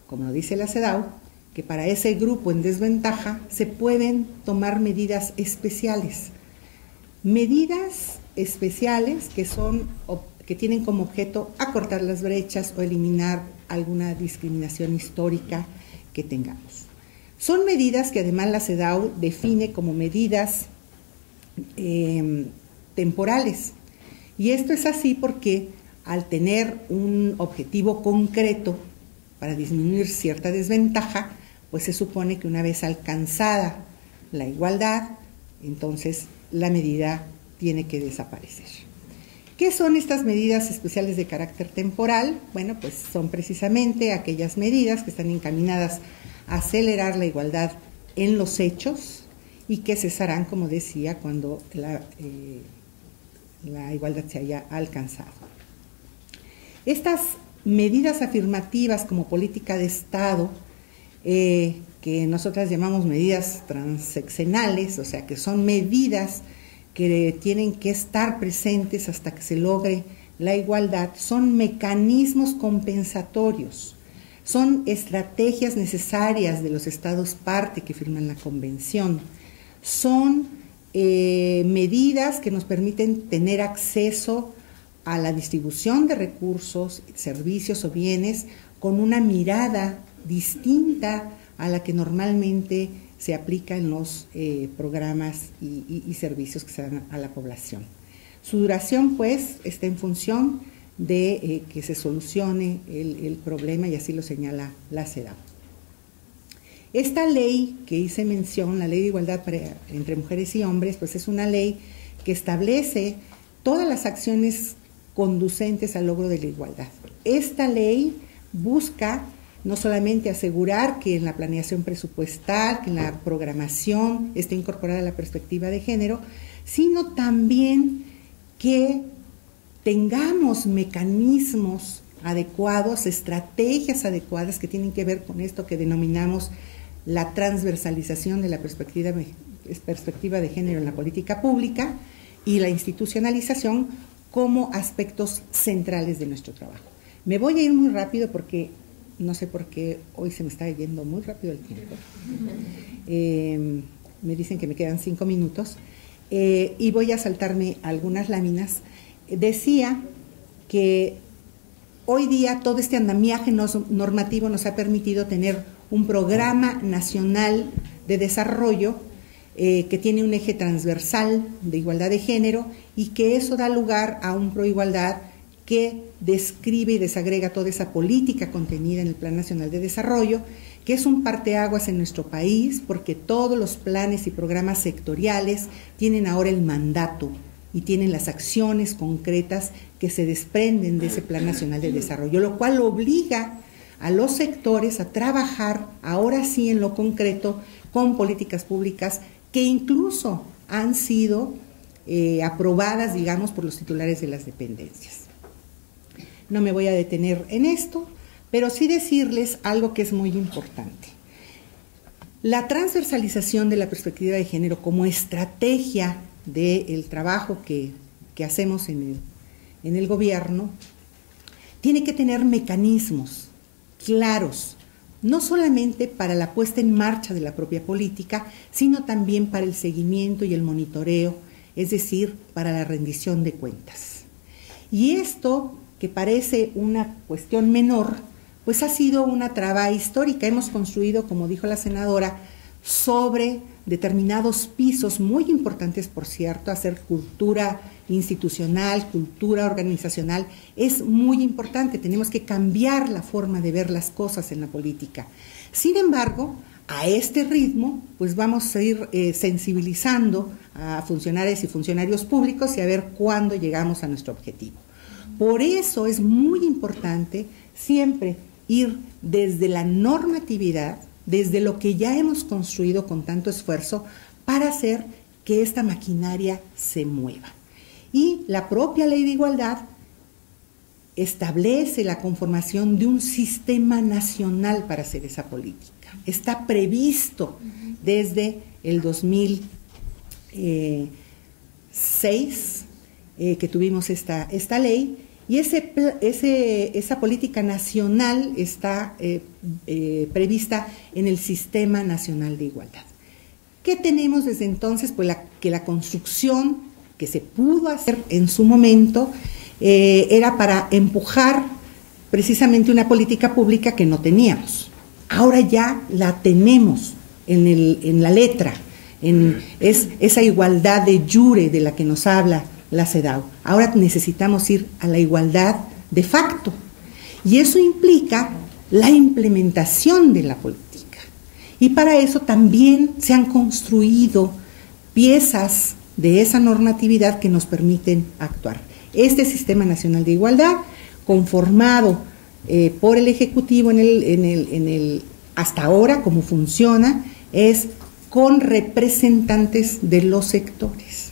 como lo dice la CEDAW, que para ese grupo en desventaja se pueden tomar medidas especiales. Medidas especiales que tienen como objeto acortar las brechas o eliminar alguna discriminación histórica que tengamos. Son medidas que además la CEDAW define como medidas temporales. Y esto es así porque al tener un objetivo concreto para disminuir cierta desventaja, pues se supone que una vez alcanzada la igualdad, entonces la medida tiene que desaparecer. ¿Qué son estas medidas especiales de carácter temporal? Bueno, pues son precisamente aquellas medidas que están encaminadas a acelerar la igualdad en los hechos y que cesarán, como decía, cuando la igualdad se haya alcanzado. Estas medidas afirmativas como política de Estado, que nosotras llamamos medidas transeccionales, o sea, que son medidas que tienen que estar presentes hasta que se logre la igualdad, son mecanismos compensatorios, son estrategias necesarias de los estados parte que firman la convención, son medidas que nos permiten tener acceso a la distribución de recursos, servicios o bienes con una mirada distinta a la que normalmente se aplica en los programas y servicios que se dan a la población. Su duración, pues, está en función de que se solucione el problema, y así lo señala la CEDAW. Esta ley que hice mención, la Ley de Igualdad entre Mujeres y Hombres, pues es una ley que establece todas las acciones conducentes al logro de la igualdad. Esta ley busca no solamente asegurar que en la planeación presupuestal, que en la programación esté incorporada la perspectiva de género, sino también que tengamos mecanismos adecuados, estrategias adecuadas que tienen que ver con esto que denominamos la transversalización de la perspectiva de género en la política pública y la institucionalización como aspectos centrales de nuestro trabajo. Me voy a ir muy rápido porque no sé por qué hoy se me está yendo muy rápido el tiempo. Me dicen que me quedan 5 minutos y voy a saltarme algunas láminas. Decía que hoy día todo este andamiaje normativo nos ha permitido tener un programa nacional de desarrollo que tiene un eje transversal de igualdad de género, y que eso da lugar a un Proigualdad que describe y desagrega toda esa política contenida en el Plan Nacional de Desarrollo, que es un parteaguas en nuestro país, porque todos los planes y programas sectoriales tienen ahora el mandato y tienen las acciones concretas que se desprenden de ese Plan Nacional de Desarrollo, lo cual obliga a los sectores a trabajar ahora sí en lo concreto con políticas públicas que incluso han sido aprobadas, digamos, por los titulares de las dependencias. No me voy a detener en esto, pero sí decirles algo que es muy importante. La transversalización de la perspectiva de género como estrategia del trabajo que hacemos en el gobierno tiene que tener mecanismos claros, no solamente para la puesta en marcha de la propia política, sino también para el seguimiento y el monitoreo, es decir, para la rendición de cuentas. Y esto, que parece una cuestión menor, pues ha sido una traba histórica. Hemos construido, como dijo la senadora, sobre determinados pisos muy importantes, por cierto. Hacer cultura institucional, cultura organizacional es muy importante. Tenemos que cambiar la forma de ver las cosas en la política. Sin embargo, a este ritmo, pues vamos a ir sensibilizando a funcionarias y funcionarios públicos y a ver cuándo llegamos a nuestro objetivo. Por eso es muy importante siempre ir desde la normatividad, desde lo que ya hemos construido con tanto esfuerzo, para hacer que esta maquinaria se mueva. Y la propia Ley de Igualdad establece la conformación de un sistema nacional para hacer esa política. Está previsto desde el 2006 que tuvimos esta ley, y esa política nacional está prevista en el Sistema Nacional de Igualdad. ¿Qué tenemos desde entonces? Pues que la construcción que se pudo hacer en su momento era para empujar precisamente una política pública que no teníamos. Ahora ya la tenemos en la letra, es esa igualdad de jure de la que nos habla la CEDAW. Ahora necesitamos ir a la igualdad de facto, y eso implica la implementación de la política. Y para eso también se han construido piezas de esa normatividad que nos permiten actuar. Este Sistema Nacional de Igualdad, conformado por el Ejecutivo hasta ahora, como funciona, es con representantes de los sectores.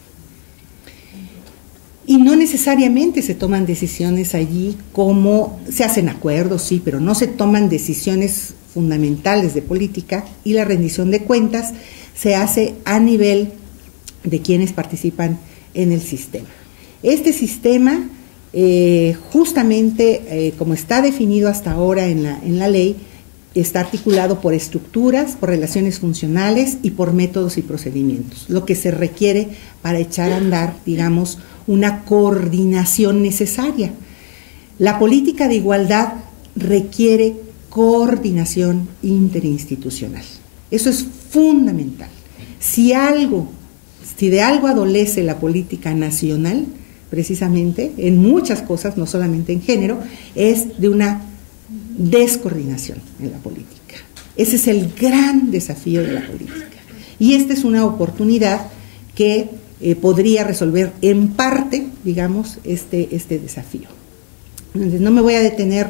Y no necesariamente se toman decisiones allí, como se hacen acuerdos, sí, pero no se toman decisiones fundamentales de política, y la rendición de cuentas se hace a nivel de quienes participan en el sistema. Este sistema, justamente como está definido hasta ahora en la ley, está articulado por estructuras, por relaciones funcionales y por métodos y procedimientos, lo que se requiere para echar a andar, digamos, una coordinación necesaria. La política de igualdad requiere coordinación interinstitucional. Eso es fundamental. Si de algo adolece la política nacional, precisamente, en muchas cosas, no solamente en género, es de una descoordinación en la política. Ese es el gran desafío de la política. Y esta es una oportunidad que podría resolver en parte, digamos, este desafío. Entonces, no me voy a detener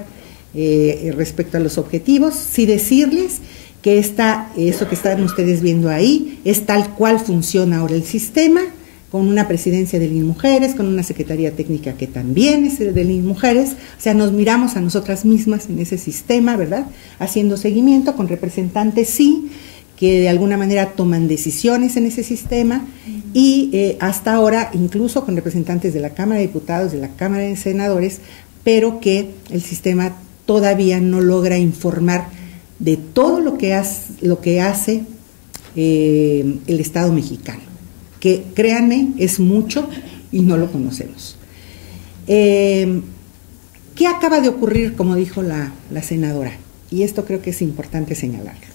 respecto a los objetivos, sí decirles que eso que están ustedes viendo ahí es tal cual funciona ahora el sistema, con una presidencia de LINMujeres, con una secretaría técnica que también es de LINMujeres. O sea, nos miramos a nosotras mismas en ese sistema, ¿verdad? Haciendo seguimiento con representantes, sí, que de alguna manera toman decisiones en ese sistema, y hasta ahora incluso con representantes de la Cámara de Diputados, de la Cámara de Senadores, pero que el sistema todavía no logra informar de todo lo que hace el Estado mexicano, que créanme, es mucho y no lo conocemos. ¿Qué acaba de ocurrir, como dijo la senadora? Y esto creo que es importante señalarlo.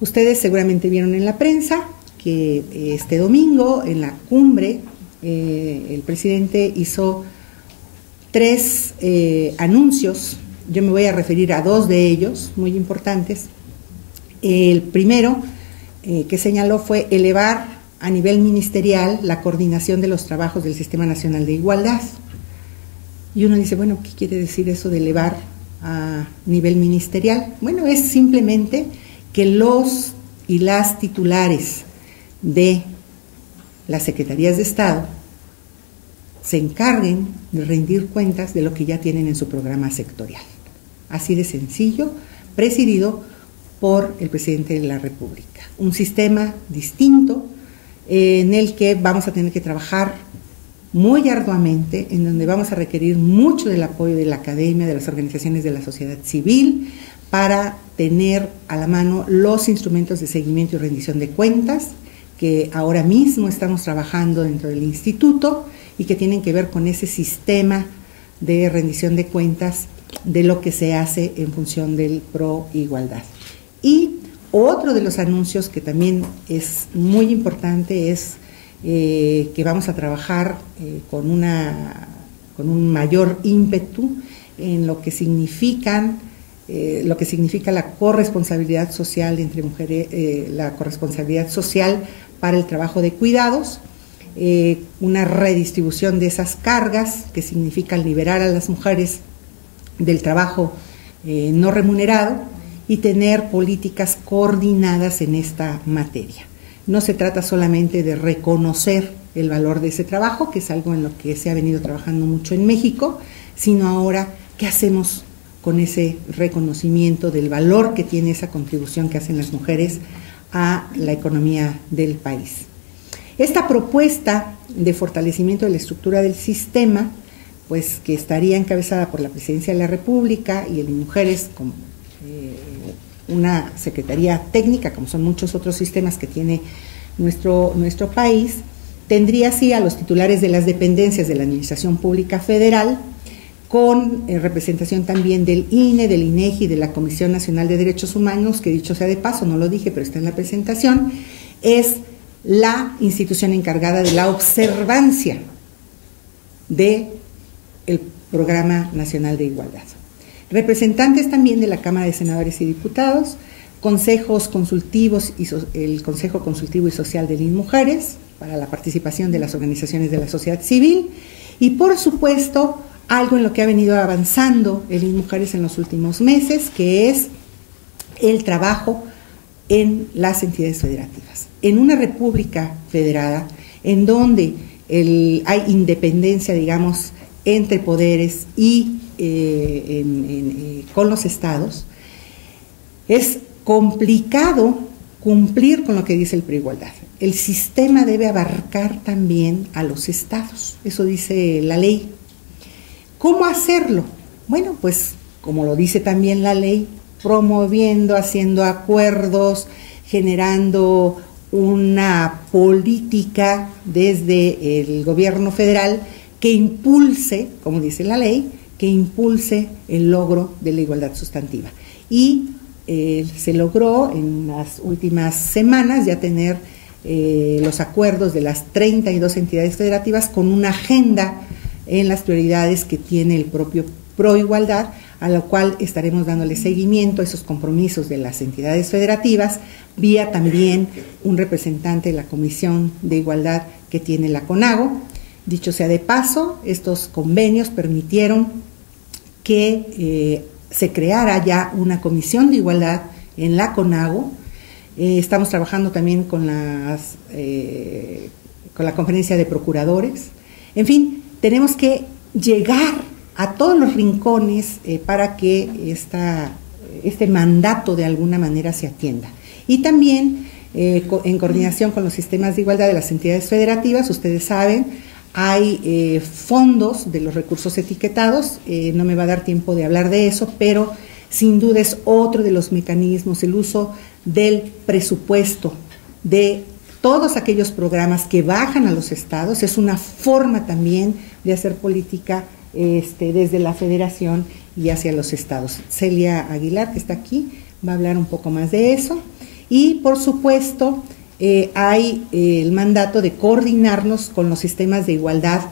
Ustedes seguramente vieron en la prensa que este domingo, en la cumbre, el presidente hizo 3 anuncios. Yo me voy a referir a 2 de ellos, muy importantes. El primero que señaló fue elevar a nivel ministerial la coordinación de los trabajos del Sistema Nacional de Igualdad. Y uno dice, bueno, ¿qué quiere decir eso de elevar a nivel ministerial? Bueno, es simplemente que los y las titulares de las secretarías de Estado se encarguen de rendir cuentas de lo que ya tienen en su programa sectorial. Así de sencillo, presidido por el presidente de la República. Un sistema distinto en el que vamos a tener que trabajar muy arduamente, en donde vamos a requerir mucho del apoyo de la academia, de las organizaciones de la sociedad civil, para tener a la mano los instrumentos de seguimiento y rendición de cuentas que ahora mismo estamos trabajando dentro del instituto y que tienen que ver con ese sistema de rendición de cuentas de lo que se hace en función del Pro Igualdad. Y otro de los anuncios que también es muy importante es que vamos a trabajar con un mayor ímpetu en lo que significa la corresponsabilidad social entre mujeres, la corresponsabilidad social para el trabajo de cuidados, una redistribución de esas cargas que significa liberar a las mujeres del trabajo no remunerado y tener políticas coordinadas en esta materia. no se trata solamente de reconocer el valor de ese trabajo, que es algo en lo que se ha venido trabajando mucho en México, sino ahora, ¿qué hacemos con ese reconocimiento del valor que tiene esa contribución que hacen las mujeres a la economía del país? Esta propuesta de fortalecimiento de la estructura del sistema, pues que estaría encabezada por la Presidencia de la República y el INMujeres como una secretaría técnica, como son muchos otros sistemas que tiene nuestro país, tendría así a los titulares de las dependencias de la Administración Pública Federal, con representación también del INE, del INEGI, de la Comisión Nacional de Derechos Humanos, que dicho sea de paso, no lo dije, pero está en la presentación, es la institución encargada de la observancia del Programa Nacional de Igualdad. Representantes también de la Cámara de Senadores y Diputados, consejos consultivos y el Consejo Consultivo y Social del INMujeres, para la participación de las organizaciones de la sociedad civil, y por supuesto, algo en lo que ha venido avanzando el INMujeres en los últimos meses, que es el trabajo en las entidades federativas. En una república federada, en donde hay independencia, digamos, entre poderes y con los estados, es complicado cumplir con lo que dice el Preigualdad. El sistema debe abarcar también a los estados, eso dice la ley. ¿Cómo hacerlo? Bueno, pues como lo dice también la ley, promoviendo, haciendo acuerdos, generando una política desde el gobierno federal que impulse, como dice la ley, que impulse el logro de la igualdad sustantiva. Y se logró en las últimas semanas ya tener los acuerdos de las 32 entidades federativas con una agenda en las prioridades que tiene el propio Proigualdad, a lo cual estaremos dándole seguimiento a esos compromisos de las entidades federativas, vía también un representante de la Comisión de Igualdad que tiene la CONAGO. Dicho sea de paso, estos convenios permitieron que se creara ya una comisión de igualdad en la CONAGO. Estamos trabajando también con la conferencia de procuradores. En fin, tenemos que llegar a todos los rincones para que este mandato de alguna manera se atienda. Y también en coordinación con los sistemas de igualdad de las entidades federativas, ustedes saben, hay fondos de los recursos etiquetados, no me va a dar tiempo de hablar de eso, pero sin duda es otro de los mecanismos, el uso del presupuesto de todos aquellos programas que bajan a los estados, es una forma también de hacer política desde la federación y hacia los estados. Celia Aguilar, que está aquí, va a hablar un poco más de eso. Y por supuesto, hay el mandato de coordinarnos con los sistemas de igualdad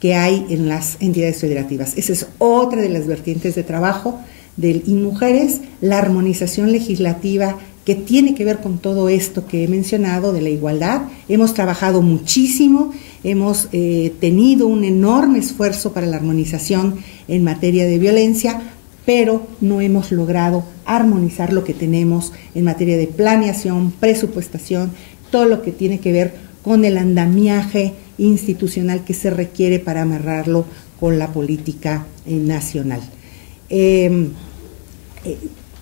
que hay en las entidades federativas. Esa es otra de las vertientes de trabajo del INMujeres, la armonización legislativa que tiene que ver con todo esto que he mencionado de la igualdad. Hemos trabajado muchísimo, hemos tenido un enorme esfuerzo para la armonización en materia de violencia, pero no hemos logrado armonizar lo que tenemos en materia de planeación, presupuestación, todo lo que tiene que ver con el andamiaje institucional que se requiere para amarrarlo con la política nacional.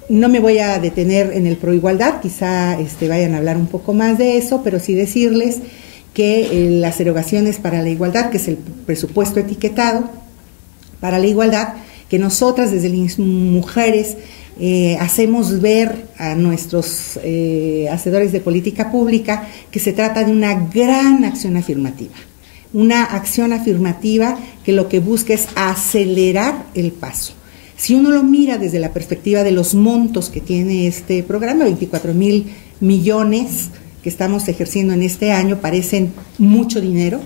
No me voy a detener en el Proigualdad, quizá vayan a hablar un poco más de eso, pero sí decirles que las erogaciones para la igualdad, que es el presupuesto etiquetado para la igualdad, que nosotras desde las mujeres hacemos ver a nuestros hacedores de política pública que se trata de una gran acción afirmativa. Una acción afirmativa que lo que busca es acelerar el paso. Si uno lo mira desde la perspectiva de los montos que tiene este programa, 24,000 millones que estamos ejerciendo en este año, parecen mucho dinero,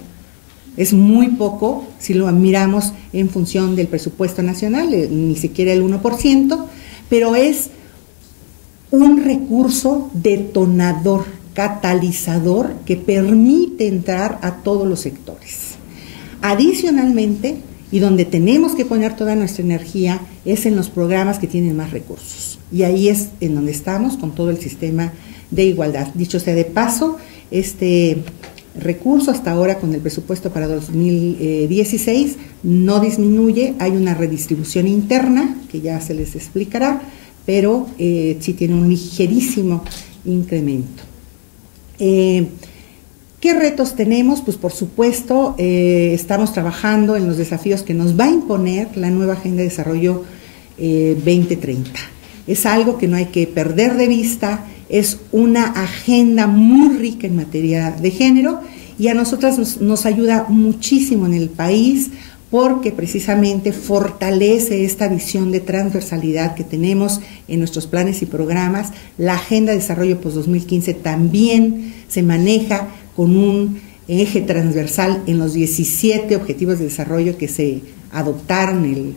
es muy poco si lo miramos en función del presupuesto nacional, ni siquiera el 1%, pero es un recurso detonador, catalizador, que permite entrar a todos los sectores. Adicionalmente, y donde tenemos que poner toda nuestra energía, es en los programas que tienen más recursos. Y ahí es en donde estamos con todo el sistema de igualdad. Dicho sea de paso, Este recurso hasta ahora con el presupuesto para 2016 no disminuye, hay una redistribución interna que ya se les explicará, pero sí tiene un ligerísimo incremento. ¿Qué retos tenemos? Pues por supuesto estamos trabajando en los desafíos que nos va a imponer la nueva Agenda de Desarrollo 2030. Es algo que no hay que perder de vista, es una agenda muy rica en materia de género y a nosotras nos ayuda muchísimo en el país porque precisamente fortalece esta visión de transversalidad que tenemos en nuestros planes y programas. La Agenda de Desarrollo post-2015 también se maneja con un eje transversal en los 17 Objetivos de Desarrollo que se adoptaron el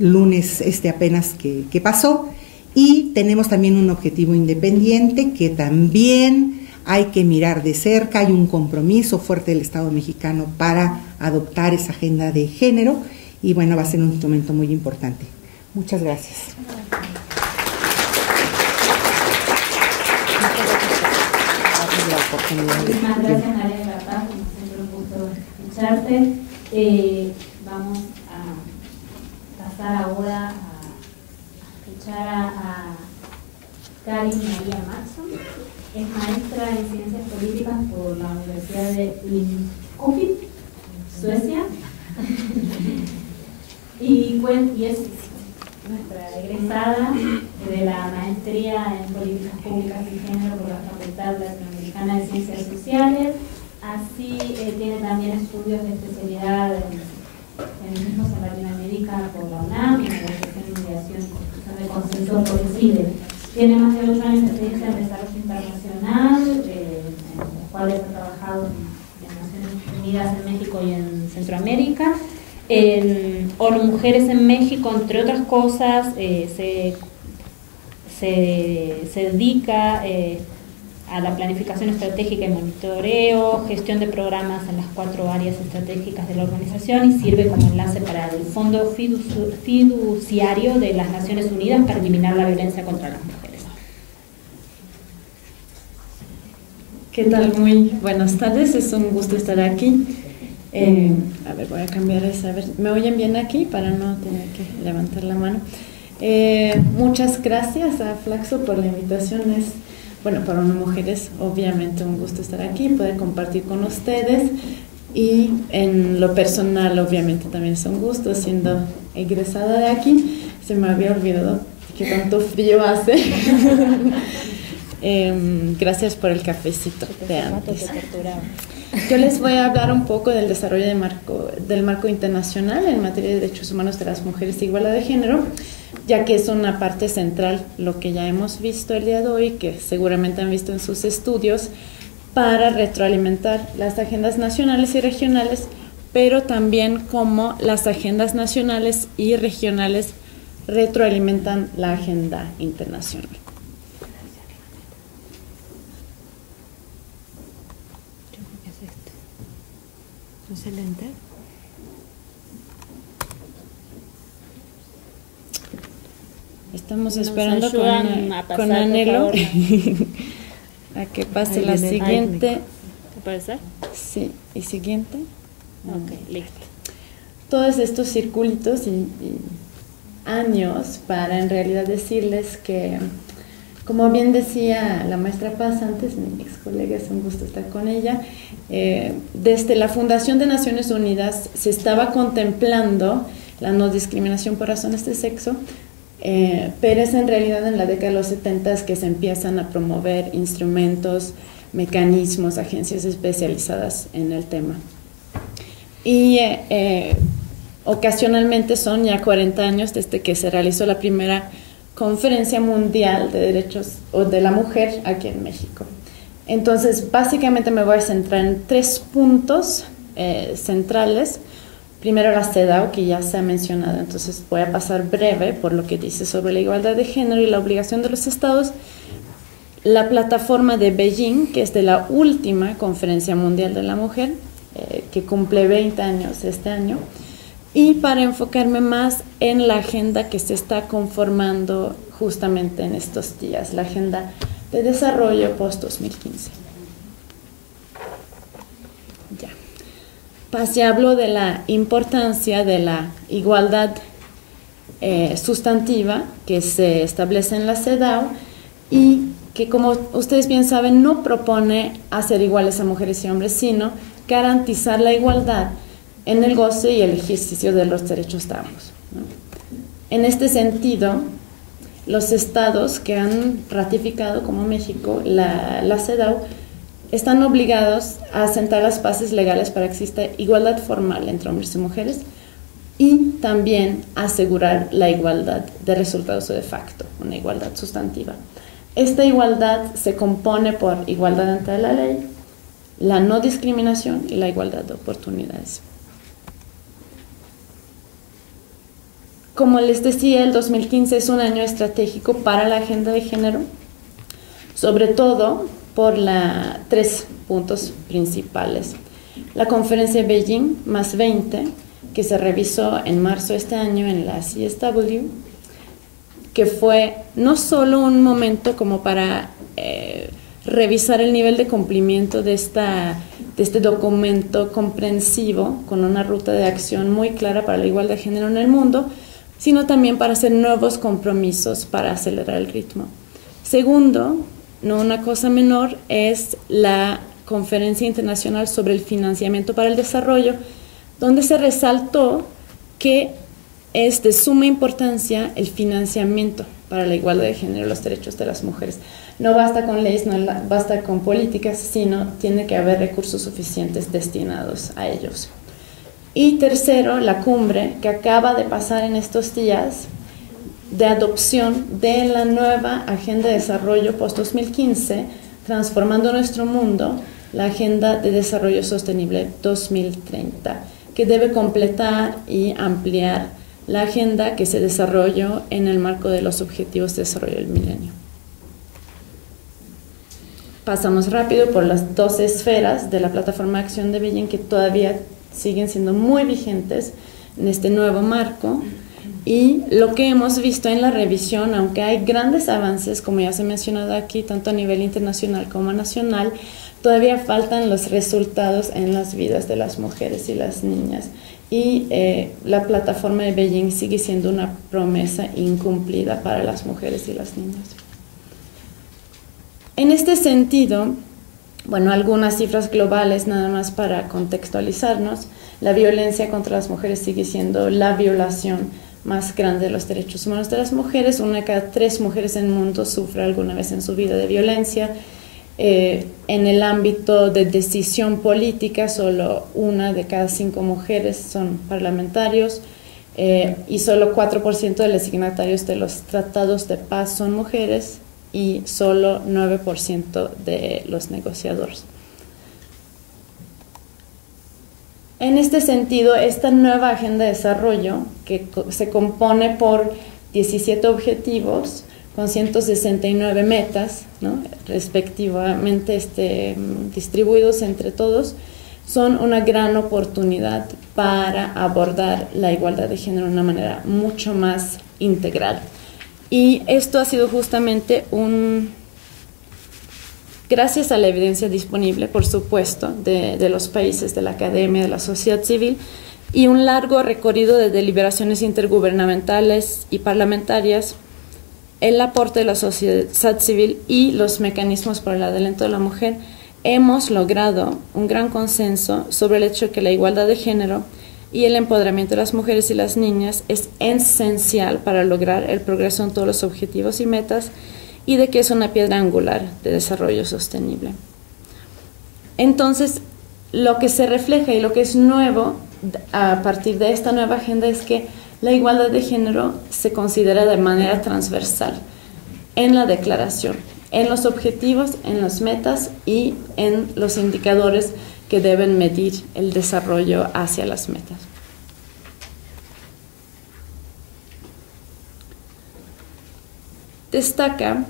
lunes apenas que pasó. Y tenemos también un objetivo independiente que también hay que mirar de cerca. Hay un compromiso fuerte del Estado mexicano para adoptar esa agenda de género y bueno, va a ser un instrumento muy importante. Muchas gracias. Muchísimas gracias, María de la Paz, como siempre un gusto escucharte. Vamos a pasar ahora a escuchar a Karin María Mattsson. Es maestra en Ciencias Políticas por la Universidad de Linköping, Suecia, y es nuestra egresada de la maestría en Políticas Públicas y Género por la Facultad Latinoamericana de Ciencias Sociales. Así tiene también estudios de especialidad en feminismos en Latinoamérica por la UNAM y negociación y mediación de consenso posible. Tiene más de 8 años de experiencia en desarrollo internacional, en los cuales ha trabajado en Naciones Unidas en México y en Centroamérica. En ONU Mujeres en México, entre otras cosas, se dedica a la planificación estratégica y monitoreo, gestión de programas en las 4 áreas estratégicas de la organización y sirve como enlace para el Fondo Fiduciario de las Naciones Unidas para eliminar la violencia contra las mujeres. ¿Qué tal? Muy buenas tardes, es un gusto estar aquí. A ver, voy a cambiar esa. A ver, ¿me oyen bien aquí para no tener que levantar la mano? Muchas gracias a Flaxo por la invitación. Bueno, para ONU Mujeres, obviamente un gusto estar aquí, poder compartir con ustedes. Y en lo personal, obviamente también es un gusto, siendo egresada de aquí. Se me había olvidado que tanto frío hace. Gracias por el cafecito de antes. Yo les voy a hablar un poco del desarrollo del marco internacional en materia de derechos humanos de las mujeres e igualdad de género, ya que es una parte central lo que ya hemos visto el día de hoy, que seguramente han visto en sus estudios, para retroalimentar las agendas nacionales y regionales, pero también cómo las agendas nacionales y regionales retroalimentan la agenda internacional. Excelente. Estamos esperando con anhelo a que pase la siguiente. ¿Te parece? Sí, y siguiente. Ok, listo. Todos estos circulitos y años para en realidad decirles que, como bien decía la maestra Paz antes, mi ex colega, es un gusto estar con ella, desde la Fundación de Naciones Unidas se estaba contemplando la no discriminación por razones de sexo, pero es en realidad en la década de los 70 que se empiezan a promover instrumentos, mecanismos, agencias especializadas en el tema. Y ocasionalmente son ya 40 años desde que se realizó la primera Conferencia Mundial de Derechos de la Mujer aquí en México. Entonces, básicamente me voy a centrar en 3 puntos centrales. Primero, la CEDAW, que ya se ha mencionado, entonces voy a pasar breve por lo que dice sobre la igualdad de género y la obligación de los estados. La plataforma de Beijing, que es de la última Conferencia Mundial de la Mujer, que cumple 20 años este año. Y para enfocarme más en la agenda que se está conformando justamente en estos días, la agenda de desarrollo post-2015. se habló de la importancia de la igualdad sustantiva que se establece en la CEDAW y que, como ustedes bien saben, no propone hacer iguales a mujeres y hombres, sino garantizar la igualdad en el goce y el ejercicio de los derechos de ambos, ¿no? En este sentido, los estados que han ratificado, como México, la CEDAW, están obligados a sentar las bases legales para que exista igualdad formal entre hombres y mujeres y también asegurar la igualdad de resultados o de facto, una igualdad sustantiva. Esta igualdad se compone por igualdad ante la ley, la no discriminación y la igualdad de oportunidades. Como les decía, el 2015 es un año estratégico para la agenda de género, sobre todo por tres puntos principales. La conferencia de Beijing +20, que se revisó en marzo de este año en la CSW, que fue no solo un momento como para revisar el nivel de cumplimiento de este documento comprensivo con una ruta de acción muy clara para la igualdad de género en el mundo, sino también para hacer nuevos compromisos para acelerar el ritmo. Segundo, no una cosa menor, es la Conferencia Internacional sobre el Financiamiento para el Desarrollo, donde se resaltó que es de suma importancia el financiamiento para la igualdad de género y los derechos de las mujeres. No basta con leyes, no basta con políticas, sino tiene que haber recursos suficientes destinados a ellos. Y tercero, la cumbre que acaba de pasar en estos días de adopción de la nueva Agenda de Desarrollo post-2015, transformando nuestro mundo, la Agenda de Desarrollo Sostenible 2030, que debe completar y ampliar la agenda que se desarrolló en el marco de los Objetivos de Desarrollo del Milenio. Pasamos rápido por las 12 esferas de la Plataforma de Acción de Beijing que todavía siguen siendo muy vigentes en este nuevo marco. Y lo que hemos visto en la revisión, aunque hay grandes avances, como ya se ha mencionado aquí, tanto a nivel internacional como nacional, todavía faltan los resultados en las vidas de las mujeres y las niñas. Y la plataforma de Beijing sigue siendo una promesa incumplida para las mujeres y las niñas. En este sentido, bueno, algunas cifras globales nada más para contextualizarnos. La violencia contra las mujeres sigue siendo la violación más grande de los derechos humanos de las mujeres. 1 de cada 3 mujeres en el mundo sufre alguna vez en su vida de violencia. En el ámbito de decisión política, solo 1 de cada 5 mujeres son parlamentarios y solo 4% de los signatarios de los tratados de paz son mujeres y solo 9% de los negociadores. En este sentido, esta nueva agenda de desarrollo, que se compone por 17 objetivos con 169 metas, ¿no?, respectivamente distribuidos entre todos, son una gran oportunidad para abordar la igualdad de género de una manera mucho más integral. Y esto ha sido justamente gracias a la evidencia disponible, por supuesto, de los países, de la academia, de la sociedad civil, y un largo recorrido de deliberaciones intergubernamentales y parlamentarias, el aporte de la sociedad civil y los mecanismos para el adelanto de la mujer, hemos logrado un gran consenso sobre el hecho de que la igualdad de género y el empoderamiento de las mujeres y las niñas es esencial para lograr el progreso en todos los objetivos y metas, y de que es una piedra angular de desarrollo sostenible. Entonces, lo que se refleja y lo que es nuevo a partir de esta nueva agenda es que la igualdad de género se considera de manera transversal en la declaración, en los objetivos, en las metas y en los indicadores que deben medir el desarrollo hacia las metas. Destaca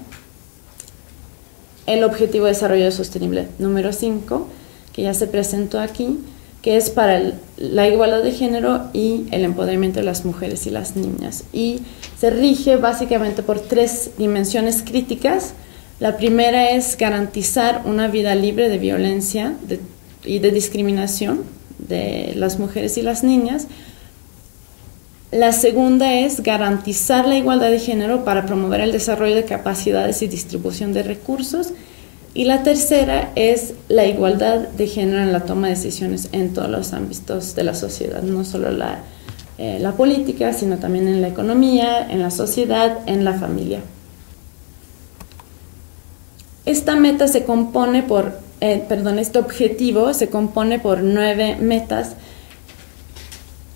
el Objetivo de Desarrollo Sostenible número 5, que ya se presentó aquí, que es para la igualdad de género y el empoderamiento de las mujeres y las niñas. Y se rige básicamente por 3 dimensiones críticas. La primera es garantizar una vida libre de violencia y de discriminación, de las mujeres y las niñas. La segunda es garantizar la igualdad de género para promover el desarrollo de capacidades y distribución de recursos. Y la tercera es la igualdad de género en la toma de decisiones en todos los ámbitos de la sociedad, no solo la política, sino también en la economía, en la sociedad, en la familia. Esta meta se compone por, este objetivo se compone por 9 metas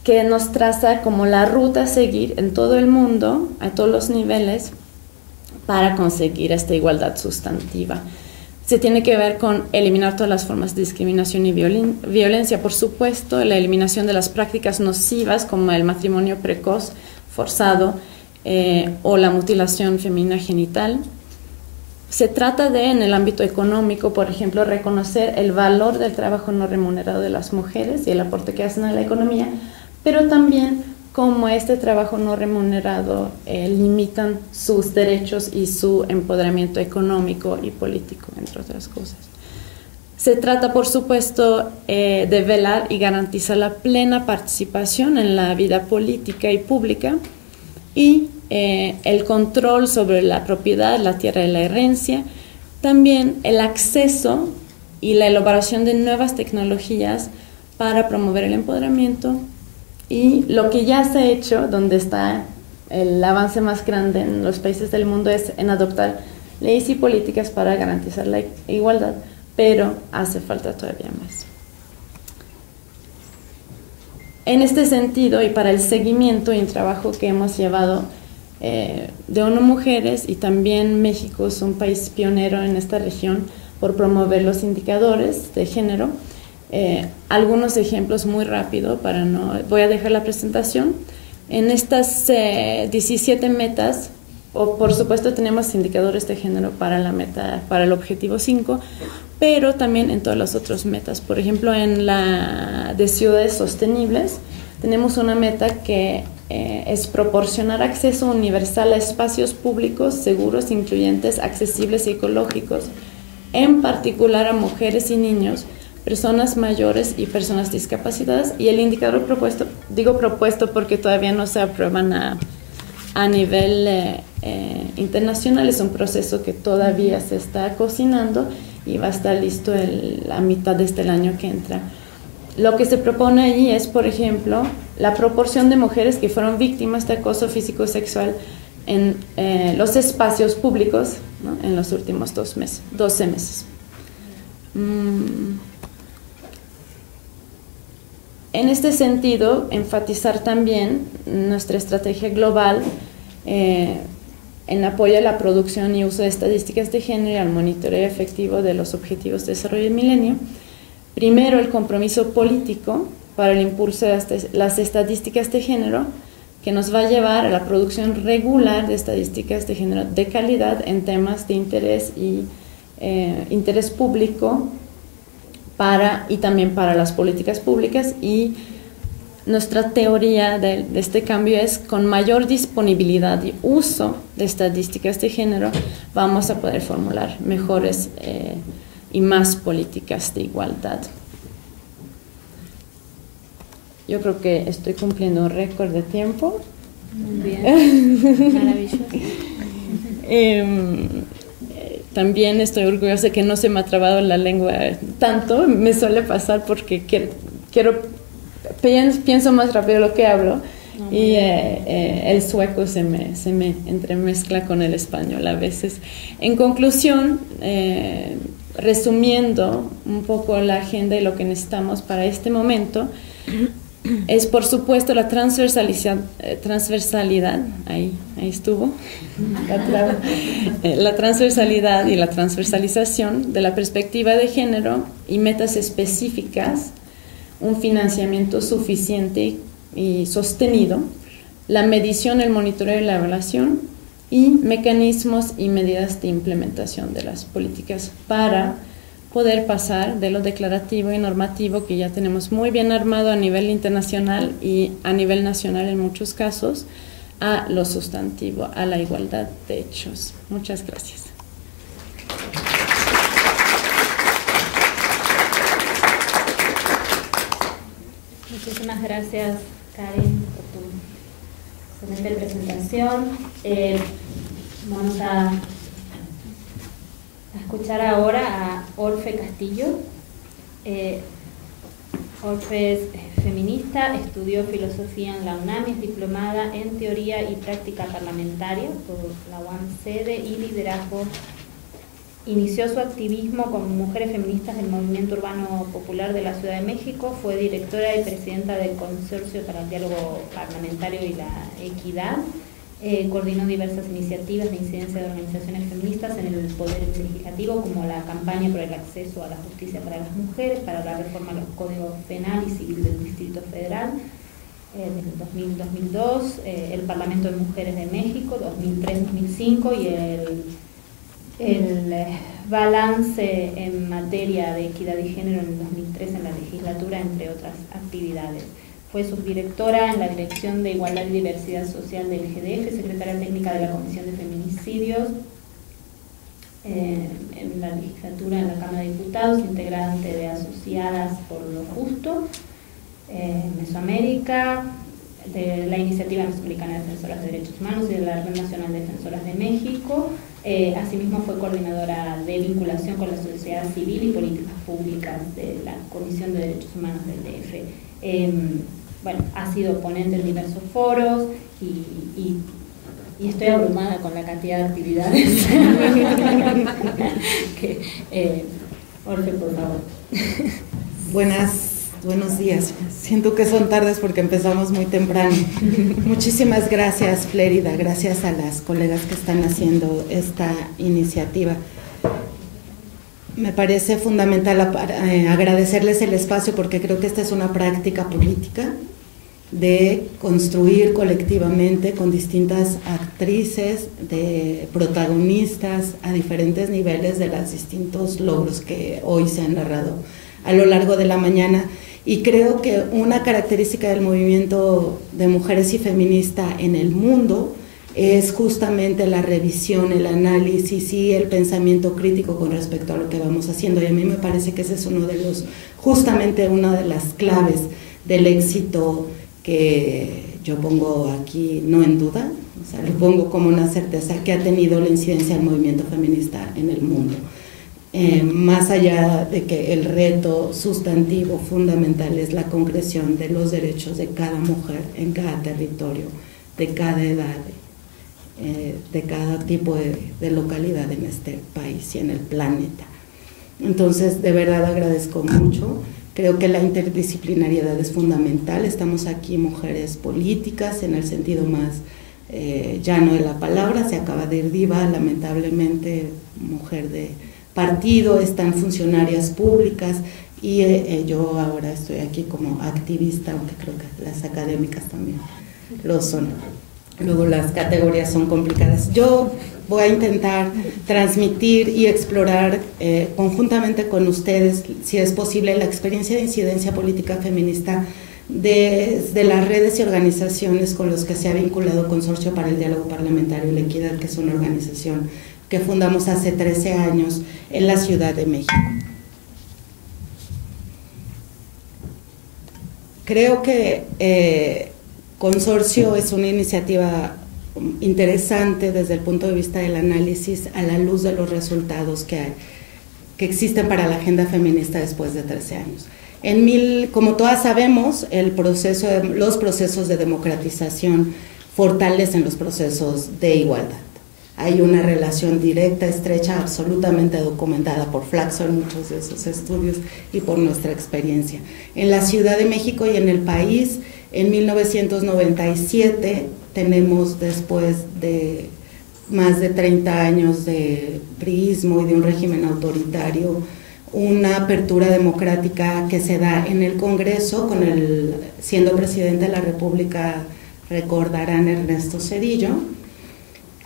que nos traza como la ruta a seguir en todo el mundo, a todos los niveles, para conseguir esta igualdad sustantiva. Se tiene que ver con eliminar todas las formas de discriminación y violencia, por supuesto, la eliminación de las prácticas nocivas como el matrimonio precoz, forzado o la mutilación femenina genital. Se trata de, en el ámbito económico, por ejemplo, reconocer el valor del trabajo no remunerado de las mujeres y el aporte que hacen a la economía, pero también cómo este trabajo no remunerado limitan sus derechos y su empoderamiento económico y político, entre otras cosas. Se trata, por supuesto, de velar y garantizar la plena participación en la vida política y pública y el control sobre la propiedad, la tierra y la herencia, también el acceso y la elaboración de nuevas tecnologías para promover el empoderamiento. Y lo que ya se ha hecho, donde está el avance más grande en los países del mundo, es en adoptar leyes y políticas para garantizar la igualdad, pero hace falta todavía más. En este sentido, y para el seguimiento y el trabajo que hemos llevado de ONU Mujeres, y también México es un país pionero en esta región por promover los indicadores de género, algunos ejemplos muy rápido voy a dejar la presentación. En estas 17 metas, por supuesto tenemos indicadores de género para el objetivo 5, pero también en todas las otras metas. Por ejemplo, en la de ciudades sostenibles tenemos una meta que es proporcionar acceso universal a espacios públicos seguros, incluyentes, accesibles y ecológicos, en particular a mujeres y niños, personas mayores y personas discapacitadas. Y el indicador propuesto, digo propuesto porque todavía no se aprueban a nivel internacional, es un proceso que todavía se está cocinando y va a estar listo la mitad de este año que entra. Lo que se propone allí es, por ejemplo, la proporción de mujeres que fueron víctimas de acoso físico y sexual en los espacios públicos, ¿no?, en los últimos 12 meses. En este sentido, enfatizar también nuestra estrategia global en apoyo a la producción y uso de estadísticas de género y al monitoreo efectivo de los objetivos de desarrollo del milenio. Primero, el compromiso político para el impulso de las estadísticas de género, que nos va a llevar a la producción regular de estadísticas de género de calidad en temas de interés y interés público y también para las políticas públicas. Y nuestra teoría de este cambio es: con mayor disponibilidad y uso de estadísticas de género vamos a poder formular mejores y más políticas de igualdad. Yo creo que estoy cumpliendo un récord de tiempo. Muy bien, maravilloso. También estoy orgullosa de que no se me ha trabado la lengua tanto. Me suele pasar porque pienso más rápido lo que hablo, y el sueco se me entremezcla con el español a veces. En conclusión, resumiendo un poco la agenda y lo que necesitamos para este momento, es por supuesto la transversalidad, ahí estuvo, la transversalidad y la transversalización de la perspectiva de género y metas específicas, un financiamiento suficiente y sostenido, la medición, el monitoreo y la evaluación, y mecanismos y medidas de implementación de las políticas para poder pasar de lo declarativo y normativo, que ya tenemos muy bien armado a nivel internacional y a nivel nacional en muchos casos, a lo sustantivo, a la igualdad de hechos. Muchas gracias. Muchísimas gracias, Karen, por tu excelente presentación. Vamos a escuchar ahora a Orfe Castillo. Orfe es feminista, estudió filosofía en la UNAM, es diplomada en teoría y práctica parlamentaria por la UAM sede y liderazgo. Inició su activismo como mujeres feministas del Movimiento Urbano Popular de la Ciudad de México, fue directora y presidenta del Consorcio para el Diálogo Parlamentario y la Equidad, coordinó diversas iniciativas de incidencia de organizaciones feministas en el Poder Legislativo, como la campaña por el acceso a la justicia para las mujeres, para la reforma a los códigos penal y civil del Distrito Federal, desde el 2000-2002, el Parlamento de Mujeres de México, 2003-2005, y el balance en materia de equidad y género en el 2003 en la legislatura, entre otras actividades. Fue subdirectora en la Dirección de Igualdad y Diversidad Social del GDF, secretaria técnica de la Comisión de Feminicidios en la legislatura en la Cámara de Diputados, integrante de Asociadas por lo Justo, Mesoamérica, de la Iniciativa Mesoamericana de Defensoras de Derechos Humanos y de la Red Nacional de Defensoras de México. Asimismo fue coordinadora de vinculación con la sociedad civil y políticas públicas de la Comisión de Derechos Humanos del DF. Bueno, ha sido ponente en diversos foros y estoy abrumada con la cantidad de actividades. Orfe, por favor. Buenos días. Siento que son tardes porque empezamos muy temprano. Muchísimas gracias, Flérida. Gracias a las colegas que están haciendo esta iniciativa. Me parece fundamental agradecerles el espacio porque creo que esta es una práctica política de construir colectivamente con distintas actrices, de protagonistas a diferentes niveles de los distintos logros que hoy se han narrado a lo largo de la mañana. Y creo que una característica del movimiento de mujeres y feminista en el mundo es justamente la revisión, el análisis y el pensamiento crítico con respecto a lo que vamos haciendo. Y a mí me parece que ese es justamente una de las claves del éxito que yo pongo aquí, no en duda, o sea, lo pongo como una certeza que ha tenido la incidencia del movimiento feminista en el mundo. Más allá de que el reto sustantivo fundamental es la concreción de los derechos de cada mujer en cada territorio, de cada edad, de cada tipo de localidad en este país y en el planeta. Entonces, de verdad agradezco mucho. Creo que la interdisciplinariedad es fundamental. Estamos aquí mujeres políticas en el sentido más llano de la palabra. Se acaba de ir Diva, lamentablemente mujer de partido, están funcionarias públicas y yo ahora estoy aquí como activista, aunque creo que las académicas también lo son. Luego las categorías son complicadas. Yo voy a intentar transmitir y explorar conjuntamente con ustedes, si es posible, la experiencia de incidencia política feminista desde las redes y organizaciones con los que se ha vinculado Consorcio para el Diálogo Parlamentario y la Equidad, que es una organización que fundamos hace 13 años en la Ciudad de México. Creo que Consorcio es una iniciativa interesante desde el punto de vista del análisis a la luz de los resultados que existen para la agenda feminista después de 13 años. Como todas sabemos, los procesos de democratización fortalecen los procesos de igualdad. Hay una relación directa, estrecha, absolutamente documentada por Flaxo en muchos de esos estudios y por nuestra experiencia. En la Ciudad de México y en el país, en 1997, tenemos, después de más de 30 años de priismo y de un régimen autoritario, una apertura democrática que se da en el Congreso, siendo presidente de la República, recordarán, Ernesto Zedillo.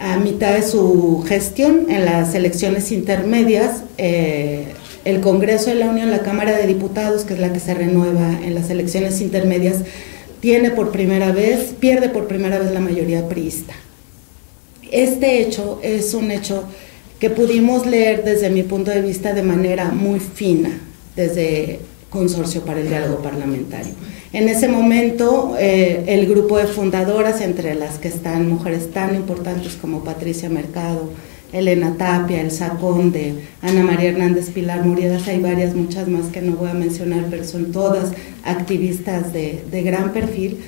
A mitad de su gestión, en las elecciones intermedias, el Congreso de la Unión, la Cámara de Diputados, que es la que se renueva en las elecciones intermedias, pierde por primera vez la mayoría priista. Este hecho es un hecho que pudimos leer desde mi punto de vista de manera muy fina, desde Consorcio para el Diálogo Parlamentario. En ese momento, el grupo de fundadoras, entre las que están mujeres tan importantes como Patricia Mercado, Elena Tapia, Elsa Conde, Ana María Hernández, Pilar Muriedas, hay varias, muchas más que no voy a mencionar, pero son todas activistas de gran perfil.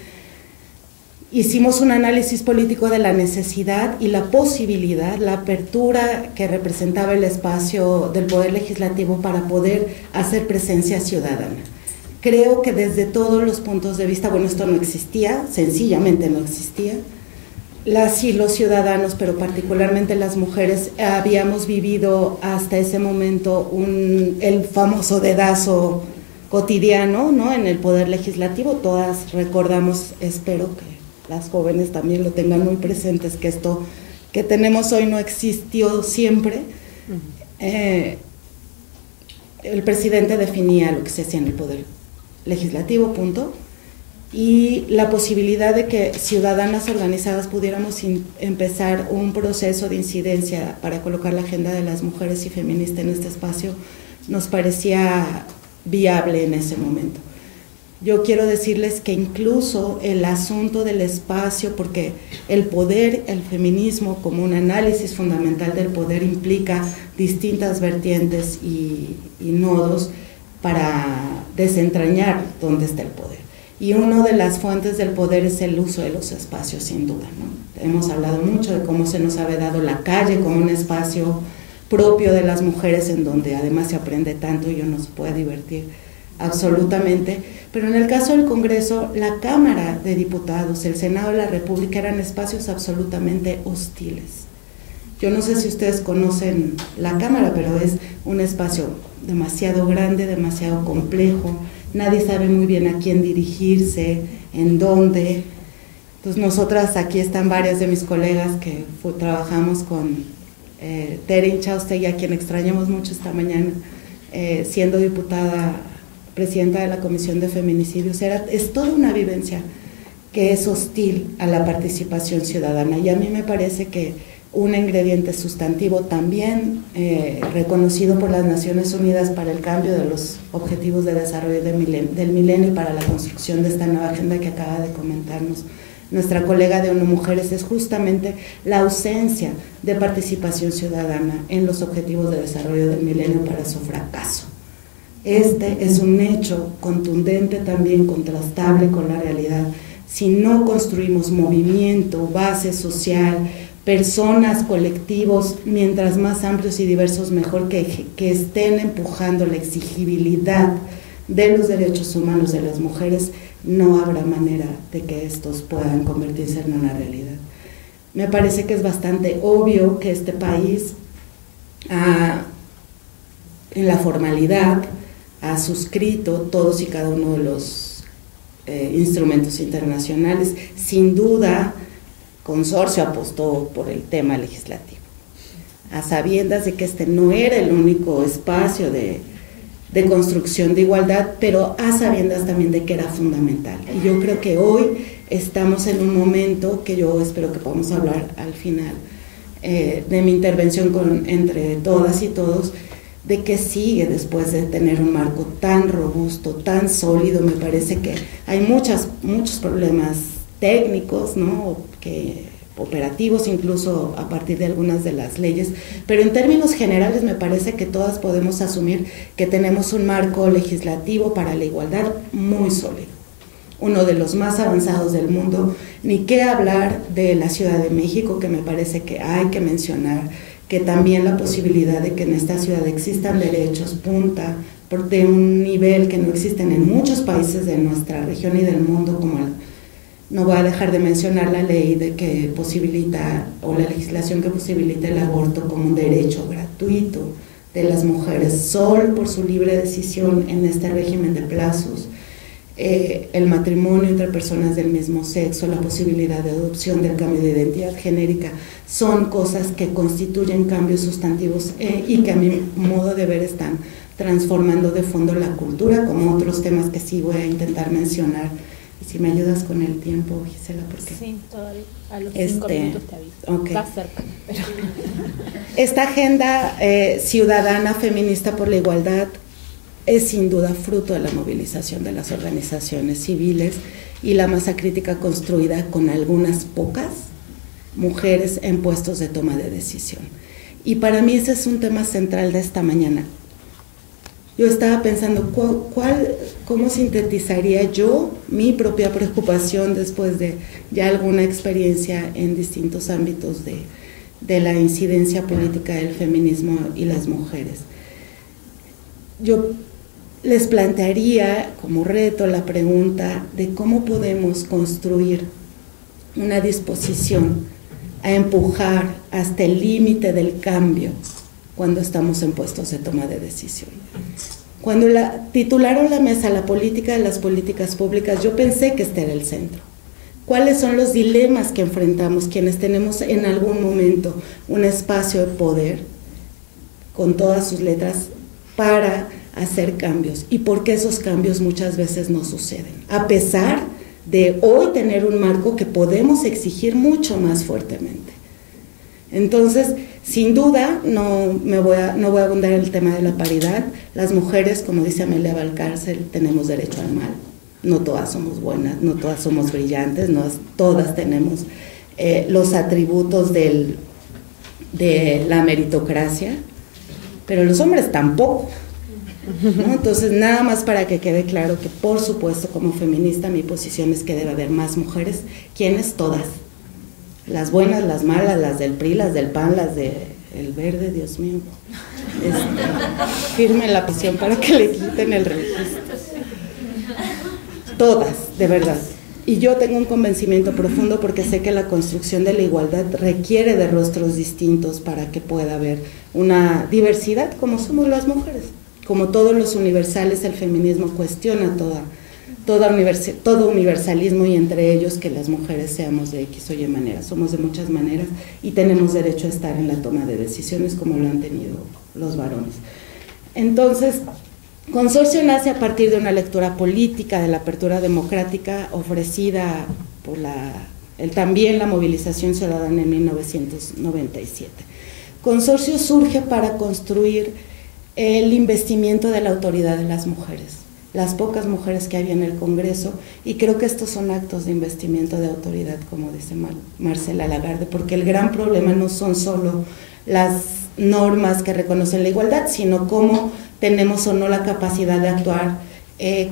Hicimos un análisis político de la necesidad y la posibilidad, la apertura que representaba el espacio del Poder Legislativo para poder hacer presencia ciudadana. Creo que desde todos los puntos de vista, bueno, esto no existía, sencillamente no existía. Las y los ciudadanos, pero particularmente las mujeres, habíamos vivido hasta ese momento el famoso dedazo cotidiano, ¿no?, en el Poder Legislativo. Todas recordamos, espero que las jóvenes también lo tengan muy presentes, que esto que tenemos hoy no existió siempre. El presidente definía lo que se hacía en el Poder Legislativo, punto, y la posibilidad de que ciudadanas organizadas pudiéramos empezar un proceso de incidencia para colocar la agenda de las mujeres y feministas en este espacio nos parecía viable en ese momento. Yo quiero decirles que incluso el asunto del espacio, porque el poder, el feminismo como un análisis fundamental del poder implica distintas vertientes y nodos para desentrañar dónde está el poder. Y una de las fuentes del poder es el uso de los espacios, sin duda, ¿no? Hemos hablado mucho de cómo se nos ha vedado la calle como un espacio propio de las mujeres, en donde además se aprende tanto y uno se puede divertir absolutamente, pero en el caso del Congreso, la Cámara de Diputados, el Senado de la República eran espacios absolutamente hostiles. Yo no sé si ustedes conocen la Cámara, pero es un espacio demasiado grande, demasiado complejo, nadie sabe muy bien a quién dirigirse, en dónde. Entonces nosotras, aquí están varias de mis colegas que trabajamos con Tere Inchaustegui, a quien extrañamos mucho esta mañana, siendo diputada, presidenta de la Comisión de Feminicidios. Es toda una vivencia que es hostil a la participación ciudadana, y a mí me parece que un ingrediente sustantivo también reconocido por las Naciones Unidas para el cambio de los objetivos de desarrollo del milenio y para la construcción de esta nueva agenda que acaba de comentarnos nuestra colega de ONU Mujeres, es justamente la ausencia de participación ciudadana en los objetivos de desarrollo del milenio para su fracaso. Este es un hecho contundente, también contrastable con la realidad. Si no construimos movimiento, base social, personas, colectivos, mientras más amplios y diversos mejor, que estén empujando la exigibilidad de los derechos humanos de las mujeres, no habrá manera de que estos puedan convertirse en una realidad. Me parece que es bastante obvio que este país, en la formalidad, ha suscrito todos y cada uno de los instrumentos internacionales. Sin duda, Consorcio apostó por el tema legislativo, a sabiendas de que este no era el único espacio de construcción de igualdad, pero a sabiendas también de que era fundamental. Y yo creo que hoy estamos en un momento que yo espero que podamos hablar al final de mi intervención entre todas y todos, de que sigue después de tener un marco tan robusto, tan sólido. Me parece que hay muchos problemas técnicos, ¿no?, operativos, incluso a partir de algunas de las leyes, pero en términos generales me parece que todas podemos asumir que tenemos un marco legislativo para la igualdad muy sólido, uno de los más avanzados del mundo. Ni qué hablar de la Ciudad de México, que me parece que hay que mencionar, que también la posibilidad de que en esta ciudad existan derechos punta de un nivel que no existen en muchos países de nuestra región y del mundo, como no voy a dejar de mencionar la ley que posibilita, o la legislación que posibilita el aborto como un derecho gratuito de las mujeres, solo por su libre decisión en este régimen de plazos, el matrimonio entre personas del mismo sexo, la posibilidad de adopción, del cambio de identidad genérica, son cosas que constituyen cambios sustantivos y que a mi modo de ver están transformando de fondo la cultura, como otros temas que sí voy a intentar mencionar. Y si me ayudas con el tiempo, Gisela, porque sí, todavía a los 5 minutos te aviso. Okay. Está cerca. Esta agenda ciudadana feminista por la igualdad es sin duda fruto de la movilización de las organizaciones civiles y la masa crítica construida con algunas pocas mujeres en puestos de toma de decisión. Y para mí ese es un tema central de esta mañana. Yo estaba pensando cómo sintetizaría yo mi propia preocupación después de ya alguna experiencia en distintos ámbitos de la incidencia política del feminismo y las mujeres. Yo les plantearía como reto la pregunta de cómo podemos construir una disposición a empujar hasta el límite del cambio cuando estamos en puestos de toma de decisión. Cuando titularon la mesa la política de las políticas públicas, yo pensé que este era el centro. ¿Cuáles son los dilemas que enfrentamos quienes tenemos en algún momento un espacio de poder, con todas sus letras, para hacer cambios? ¿Y por qué esos cambios muchas veces no suceden? A pesar de hoy tener un marco que podemos exigir mucho más fuertemente. Entonces, sin duda, no voy a abundar en el tema de la paridad. Las mujeres, como dice Amelia Valcárcel, tenemos derecho al mal. No todas somos buenas, no todas somos brillantes, no todas tenemos los atributos de la meritocracia, pero los hombres tampoco, ¿no? Entonces, nada más para que quede claro que, por supuesto, como feminista, mi posición es que debe haber más mujeres. ¿Quiénes? Todas. Las buenas, las malas, las del PRI, las del PAN, las del Verde, Dios mío. Firme la petición para que le quiten el registro. Todas, de verdad. Y yo tengo un convencimiento profundo porque sé que la construcción de la igualdad requiere de rostros distintos para que pueda haber una diversidad como somos las mujeres. Como todos los universales, el feminismo cuestiona todo universalismo, y entre ellos que las mujeres seamos de X o Y manera. Somos de muchas maneras y tenemos derecho a estar en la toma de decisiones como lo han tenido los varones. Entonces, Consorcio nace a partir de una lectura política de la apertura democrática ofrecida por también la movilización ciudadana en 1997. Consorcio surge para construir el investimiento de la autoridad de las mujeres, las pocas mujeres que había en el Congreso, y creo que estos son actos de investimiento de autoridad, como dice Marcela Lagarde, porque el gran problema no son solo las normas que reconocen la igualdad, sino cómo tenemos o no la capacidad de actuar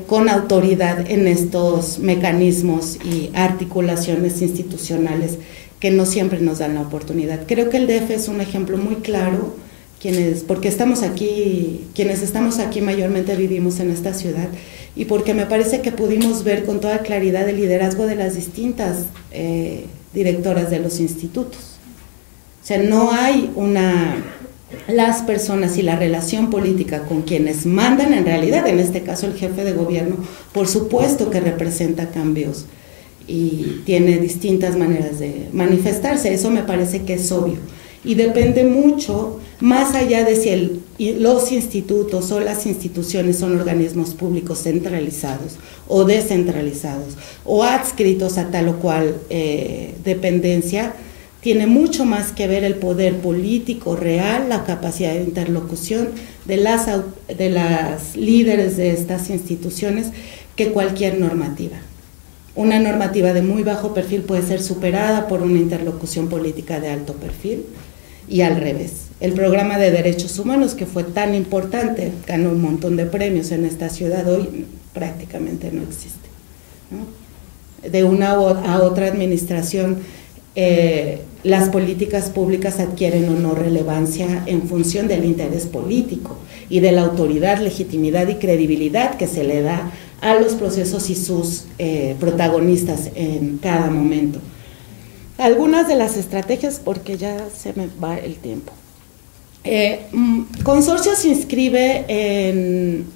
con autoridad en estos mecanismos y articulaciones institucionales que no siempre nos dan la oportunidad. Creo que el DF es un ejemplo muy claro, porque quienes estamos aquí mayormente vivimos en esta ciudad, y porque me parece que pudimos ver con toda claridad el liderazgo de las distintas directoras de los institutos. O sea, no hay las personas y la relación política con quienes mandan, en realidad, en este caso el jefe de gobierno, por supuesto que representa cambios y tiene distintas maneras de manifestarse, eso me parece que es obvio. Y depende mucho, más allá de si los institutos o las instituciones son organismos públicos centralizados o descentralizados o adscritos a tal o cual dependencia, tiene mucho más que ver el poder político real, la capacidad de interlocución de las líderes de estas instituciones, que cualquier normativa. Una normativa de muy bajo perfil puede ser superada por una interlocución política de alto perfil, y al revés. El programa de derechos humanos, que fue tan importante, ganó un montón de premios en esta ciudad, hoy prácticamente no existe, ¿no? De una a otra administración, las políticas públicas adquieren o no relevancia en función del interés político y de la autoridad, legitimidad y credibilidad que se le da a los procesos y sus protagonistas en cada momento. Algunas de las estrategias, porque ya se me va el tiempo. Consorcio se inscribe en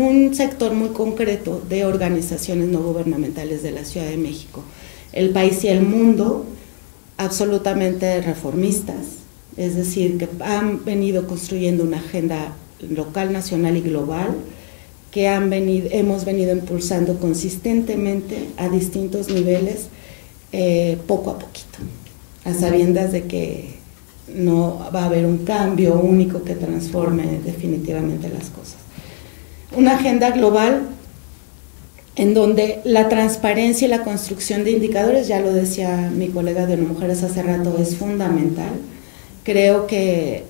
un sector muy concreto de organizaciones no gubernamentales de la Ciudad de México, el país y el mundo, absolutamente reformistas, es decir, que han venido construyendo una agenda local, nacional y global, que hemos venido impulsando consistentemente a distintos niveles, poco a poquito, a sabiendas de que no va a haber un cambio único que transforme definitivamente las cosas. una agenda global en donde la transparencia y la construcción de indicadores, ya lo decía mi colega de ONU Mujeres hace rato, es fundamental. Creo que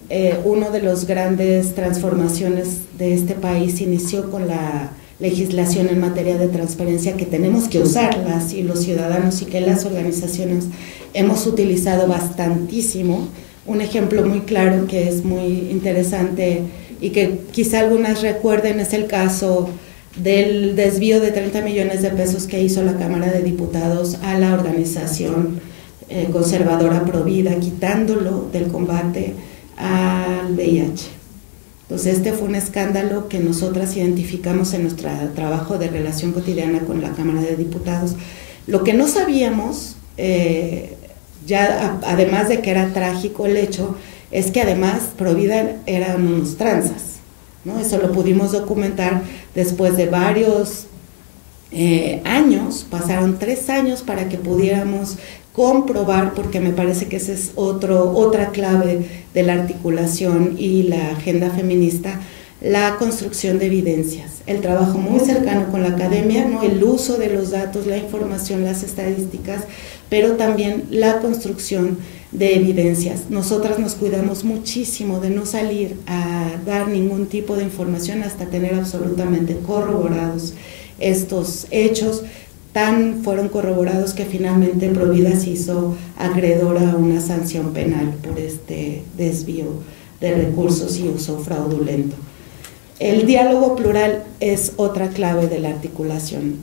una de las grandes transformaciones de este país inició con la legislación en materia de transparencia, que tenemos que usarlas, y los ciudadanos y que las organizaciones hemos utilizado bastantísimo. Un ejemplo muy claro que es muy interesante y que quizá algunas recuerden es el caso del desvío de 30 millones de pesos que hizo la Cámara de Diputados a la organización conservadora Provida, quitándolo del combate al VIH. Entonces este fue un escándalo que nosotras identificamos en nuestro trabajo de relación cotidiana con la Cámara de Diputados. Lo que no sabíamos, ya además de que era trágico el hecho, es que además Provida eran unos tranzas, ¿no? Eso lo pudimos documentar después de varios años, pasaron 3 años para que pudiéramos comprobar, porque me parece que esa es otra clave de la articulación y la agenda feminista, la construcción de evidencias, el trabajo muy cercano con la academia, ¿no? El uso de los datos, la información, las estadísticas, pero también la construcción de evidencias. Nosotras nos cuidamos muchísimo de no salir a dar ningún tipo de información hasta tener absolutamente corroborados estos hechos. Tan fueron corroborados que finalmente Provida se hizo acreedora a una sanción penal por este desvío de recursos y uso fraudulento. El diálogo plural es otra clave de la articulación.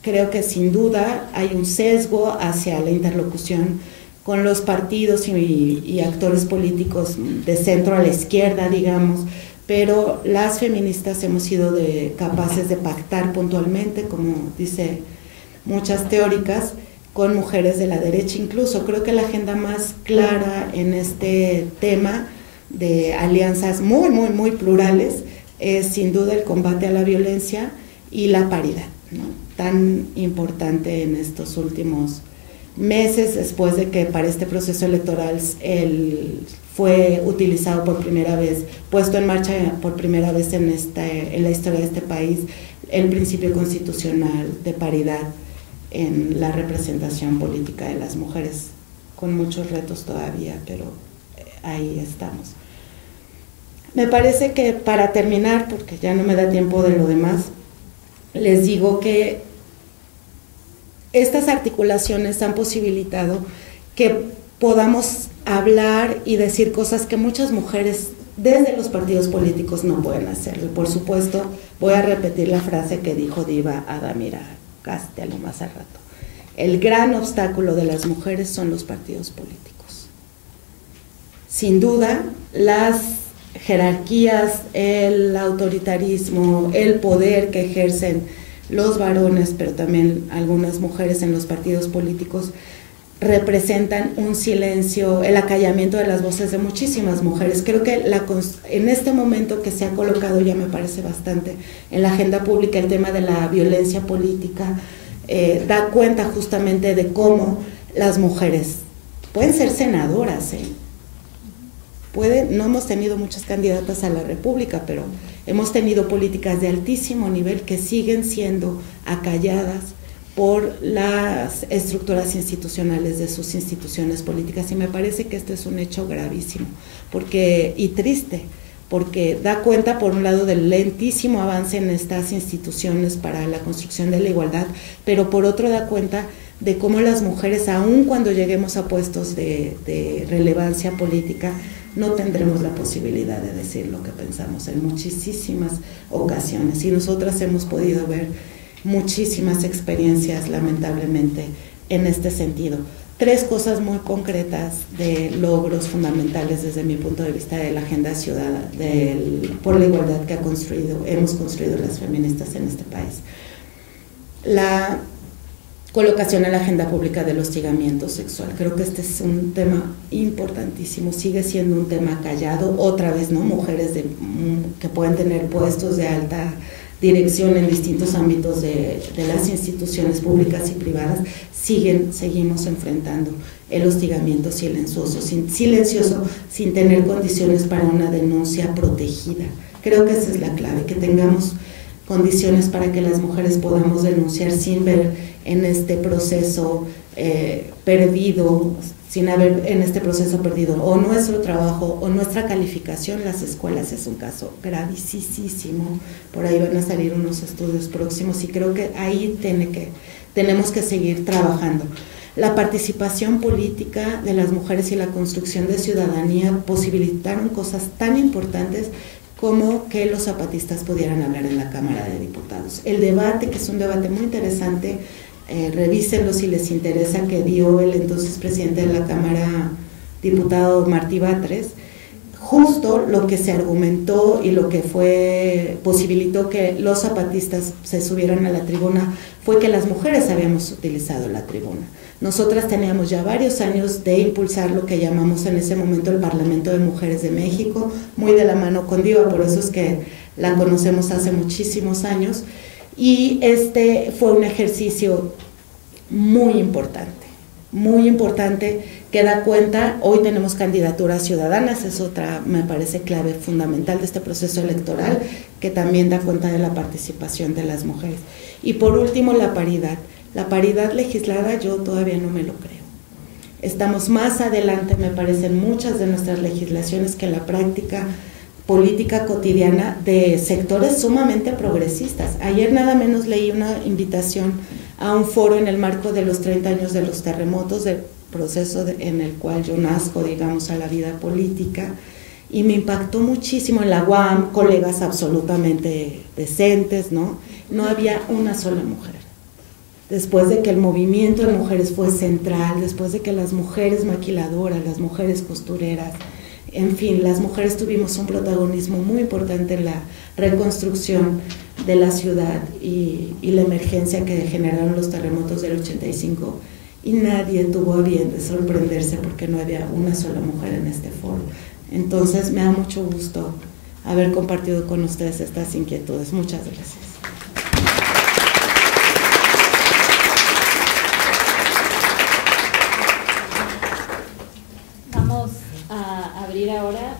Creo que sin duda hay un sesgo hacia la interlocución con los partidos y actores políticos de centro a la izquierda, digamos, pero las feministas hemos sido capaces de pactar puntualmente, como dice muchas teóricas, con mujeres de la derecha incluso. Creo que la agenda más clara en este tema de alianzas muy, muy, muy plurales es sin duda el combate a la violencia y la paridad, ¿no? Tan importante en estos últimos meses, después de que para este proceso electoral fue utilizado por primera vez, puesto en marcha por primera vez en la historia de este país, el principio constitucional de paridad en la representación política de las mujeres, con muchos retos todavía, pero ahí estamos. Me parece que para terminar, porque ya no me da tiempo de lo demás, les digo que estas articulaciones han posibilitado que podamos hablar y decir cosas que muchas mujeres desde los partidos políticos no pueden hacerlo. Por supuesto, voy a repetir la frase que dijo Diva Adamira Castelo más al rato. El gran obstáculo de las mujeres son los partidos políticos. Sin duda, las jerarquías, el autoritarismo, el poder que ejercen los varones, pero también algunas mujeres en los partidos políticos, representan un silencio, el acallamiento de las voces de muchísimas mujeres. Creo que en este momento que se ha colocado, ya me parece bastante, en la agenda pública el tema de la violencia política, da cuenta justamente de cómo las mujeres pueden ser senadoras, no hemos tenido muchas candidatas a la República, pero hemos tenido políticas de altísimo nivel que siguen siendo acalladas por las estructuras institucionales de sus instituciones políticas, y me parece que esto es un hecho gravísimo y triste, porque da cuenta por un lado del lentísimo avance en estas instituciones para la construcción de la igualdad, pero por otro da cuenta de cómo las mujeres, aun cuando lleguemos a puestos de relevancia política, no tendremos la posibilidad de decir lo que pensamos en muchísimas ocasiones, y nosotras hemos podido ver muchísimas experiencias, lamentablemente, en este sentido. 3 cosas muy concretas de logros fundamentales desde mi punto de vista de la agenda ciudadana por la igualdad que hemos construido las feministas en este país. La colocación en la agenda pública del hostigamiento sexual. Creo que este es un tema importantísimo, sigue siendo un tema callado, otra vez, ¿no? Mujeres que pueden tener puestos de alta dirección en distintos ámbitos de las instituciones públicas y privadas, seguimos enfrentando el hostigamiento silencioso, sin tener condiciones para una denuncia protegida. Creo que esa es la clave, que tengamos condiciones para que las mujeres podamos denunciar sin ver en este proceso perdido, sin haber en este proceso perdido o nuestro trabajo o nuestra calificación. Las escuelas es un caso gravísimo, por ahí van a salir unos estudios próximos y creo que ahí tenemos que seguir trabajando. La participación política de las mujeres y la construcción de ciudadanía posibilitaron cosas tan importantes como que los zapatistas pudieran hablar en la Cámara de Diputados. El debate, que es un debate muy interesante, revísenlo si les interesa, que dio el entonces presidente de la Cámara, diputado Martí Batres. Justo lo que se argumentó y lo que posibilitó que los zapatistas se subieran a la tribuna fue que las mujeres habíamos utilizado la tribuna. Nosotras teníamos ya varios años de impulsar lo que llamamos en ese momento el Parlamento de Mujeres de México, muy de la mano con Diva, por eso es que la conocemos hace muchísimos años, y este fue un ejercicio muy importante, que da cuenta. Hoy tenemos candidaturas ciudadanas, es otra, me parece, clave fundamental de este proceso electoral, que también da cuenta de la participación de las mujeres. Y por último, la paridad. La paridad legislada yo todavía no me lo creo. Estamos más adelante, me parecen, muchas de nuestras legislaciones que en la práctica política cotidiana de sectores sumamente progresistas. Ayer nada menos leí una invitación a un foro en el marco de los 30 años de los terremotos, del proceso en el cual yo nazco, digamos, a la vida política, y me impactó muchísimo. En la UAM, colegas absolutamente decentes, ¿no? No había una sola mujer. Después de que el movimiento de mujeres fue central, después de que las mujeres maquiladoras, las mujeres costureras, en fin, las mujeres tuvimos un protagonismo muy importante en la reconstrucción de la ciudad y la emergencia que generaron los terremotos del 85, y nadie tuvo a bien de sorprenderse porque no había una sola mujer en este foro. Entonces me da mucho gusto haber compartido con ustedes estas inquietudes. Muchas gracias. Ahora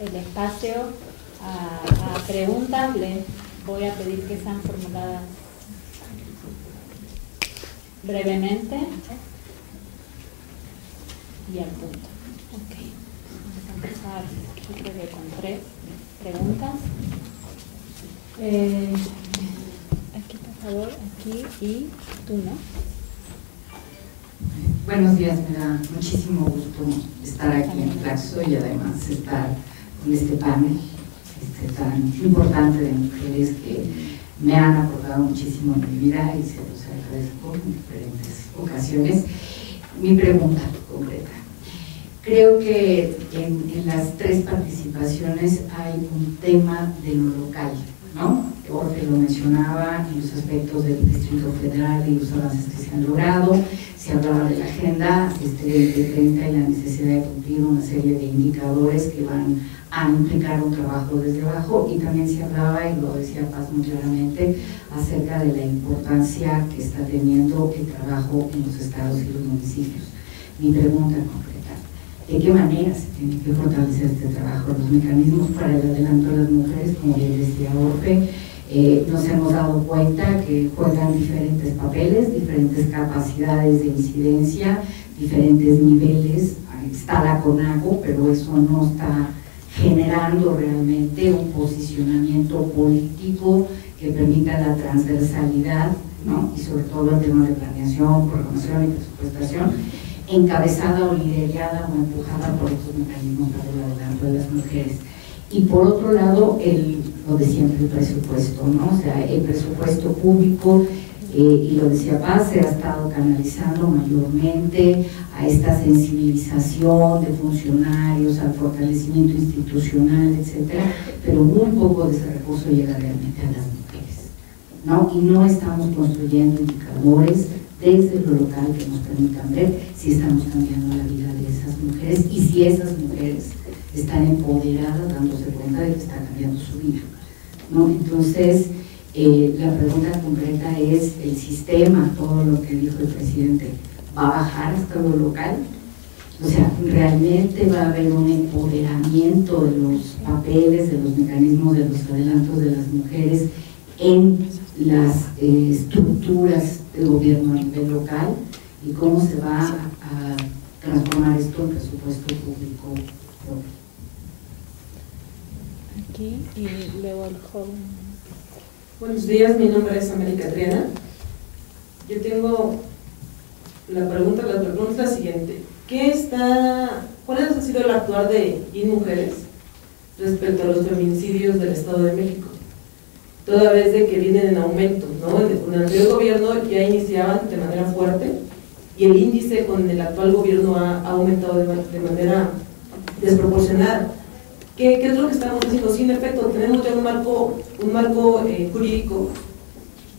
el espacio a preguntas. Les voy a pedir que sean formuladas brevemente y al punto. Okay. Vamos a empezar, yo creo que con 3 preguntas. Aquí, por favor, aquí y tú, ¿no? Buenos días, me da muchísimo gusto estar aquí en Flaxo y además estar con este panel tan importante de mujeres que me han aportado muchísimo en mi vida y se los agradezco en diferentes ocasiones. Mi pregunta concreta. Creo que en las 3 participaciones hay un tema de lo local, ¿no? Orfe lo mencionaba en los aspectos del Distrito Federal y los avances que se han logrado. Se hablaba de la Agenda 2030 y la necesidad de cumplir una serie de indicadores que van a implicar un trabajo desde abajo, y también se hablaba, y lo decía Paz muy claramente, acerca de la importancia que está teniendo el trabajo en los estados y los municipios. Mi pregunta concreta: ¿de qué manera se tiene que fortalecer este trabajo? Los mecanismos para el adelanto de las mujeres, como ya decía Orfe, nos hemos dado cuenta que juegan diferentes papeles, diferentes capacidades de incidencia, diferentes niveles. Está la CONAGO, pero eso no está generando realmente un posicionamiento político que permita la transversalidad, ¿no? Y sobre todo el tema de planeación, programación y presupuestación, encabezada o liderada o empujada por estos mecanismos para el adelanto de las mujeres. Y por otro lado, lo de siempre, el presupuesto, ¿no? O sea, el presupuesto público, y lo decía Paz, se ha estado canalizando mayormente a esta sensibilización de funcionarios, al fortalecimiento institucional, etcétera, pero muy poco de ese recurso llega realmente a las mujeres, ¿no? Y no estamos construyendo indicadores desde lo local que nos permitan ver si estamos cambiando la vida de esas mujeres y si esas mujeres están empoderadas, dándose cuenta de que está cambiando su vida, ¿no? Entonces, la pregunta concreta es: ¿el sistema, todo lo que dijo el presidente, va a bajar hasta lo local? O sea, realmente va a haber un empoderamiento de los papeles, de los mecanismos, de los adelantos de las mujeres en las estructuras de gobierno a nivel local, y cómo se va a transformar esto en presupuesto público propio. Aquí y luego el joven. Buenos días, mi nombre es América Triana. Yo tengo la pregunta es la siguiente: ¿cuál ha sido el actuar de InMujeres respecto a los feminicidios del Estado de México? Toda vez de que vienen en aumento, ¿no? Con el anterior gobierno ya iniciaban de manera fuerte, y el índice con el actual gobierno ha aumentado de manera desproporcionada. ¿Qué es lo que estamos diciendo? Sí, en efecto, tenemos ya un marco jurídico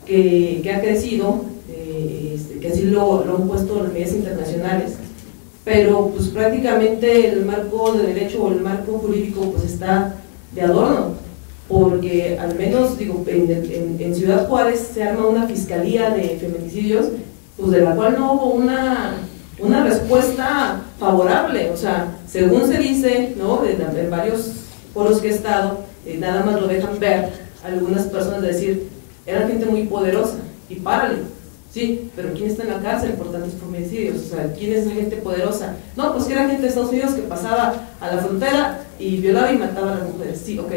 que ha crecido, que así lo han puesto las medidas internacionales, pero pues prácticamente el marco de derecho o el marco jurídico pues está de adorno, porque al menos digo en Ciudad Juárez se arma una fiscalía de feminicidios, pues de la cual no hubo una respuesta favorable. O sea, según se dice, ¿no?, en varios foros que he estado, nada más lo dejan ver algunas personas de decir, eran gente muy poderosa, y párale, sí, pero ¿quién está en la cárcel por tantos feminicidios? O sea, ¿quién es la gente poderosa? No, pues que era gente de Estados Unidos que pasaba a la frontera y violaba y mataba a las mujeres. Sí, ok,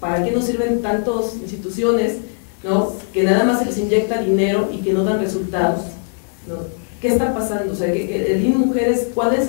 ¿para qué nos sirven tantas instituciones, ¿no?, que nada más se les inyecta dinero y que no dan resultados, ¿no? ¿Qué está pasando? O sea, el InMujeres, ¿cuál es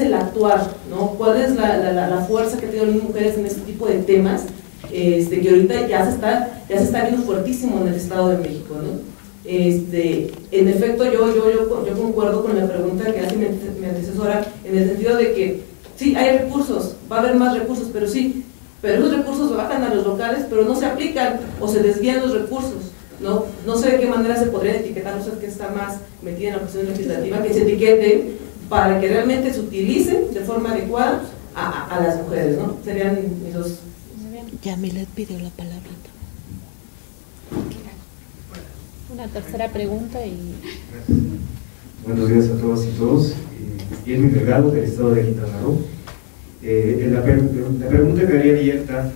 el actuar, ¿no? ¿Cuál es la fuerza que tiene el InMujeres en este tipo de temas? Que ahorita ya se está viendo fuertísimo en el Estado de México, ¿no? En efecto, yo concuerdo con la pregunta que hace mi antecesora, en el sentido de que sí, hay recursos, va a haber más recursos, pero esos recursos bajan a los locales, pero no se aplican o se desvían los recursos, ¿no? No sé de qué manera se podría etiquetar, usted que está más metida en la cuestión legislativa, que se etiquete para que realmente se utilicen de forma adecuada a las mujeres, ¿no? Serían mis dos. Yamilet pidió la palabra. Una tercera pregunta y... Buenos días a todas y todos. Irving Delgado, del Estado de Quintana Roo. La pregunta quedaría abierta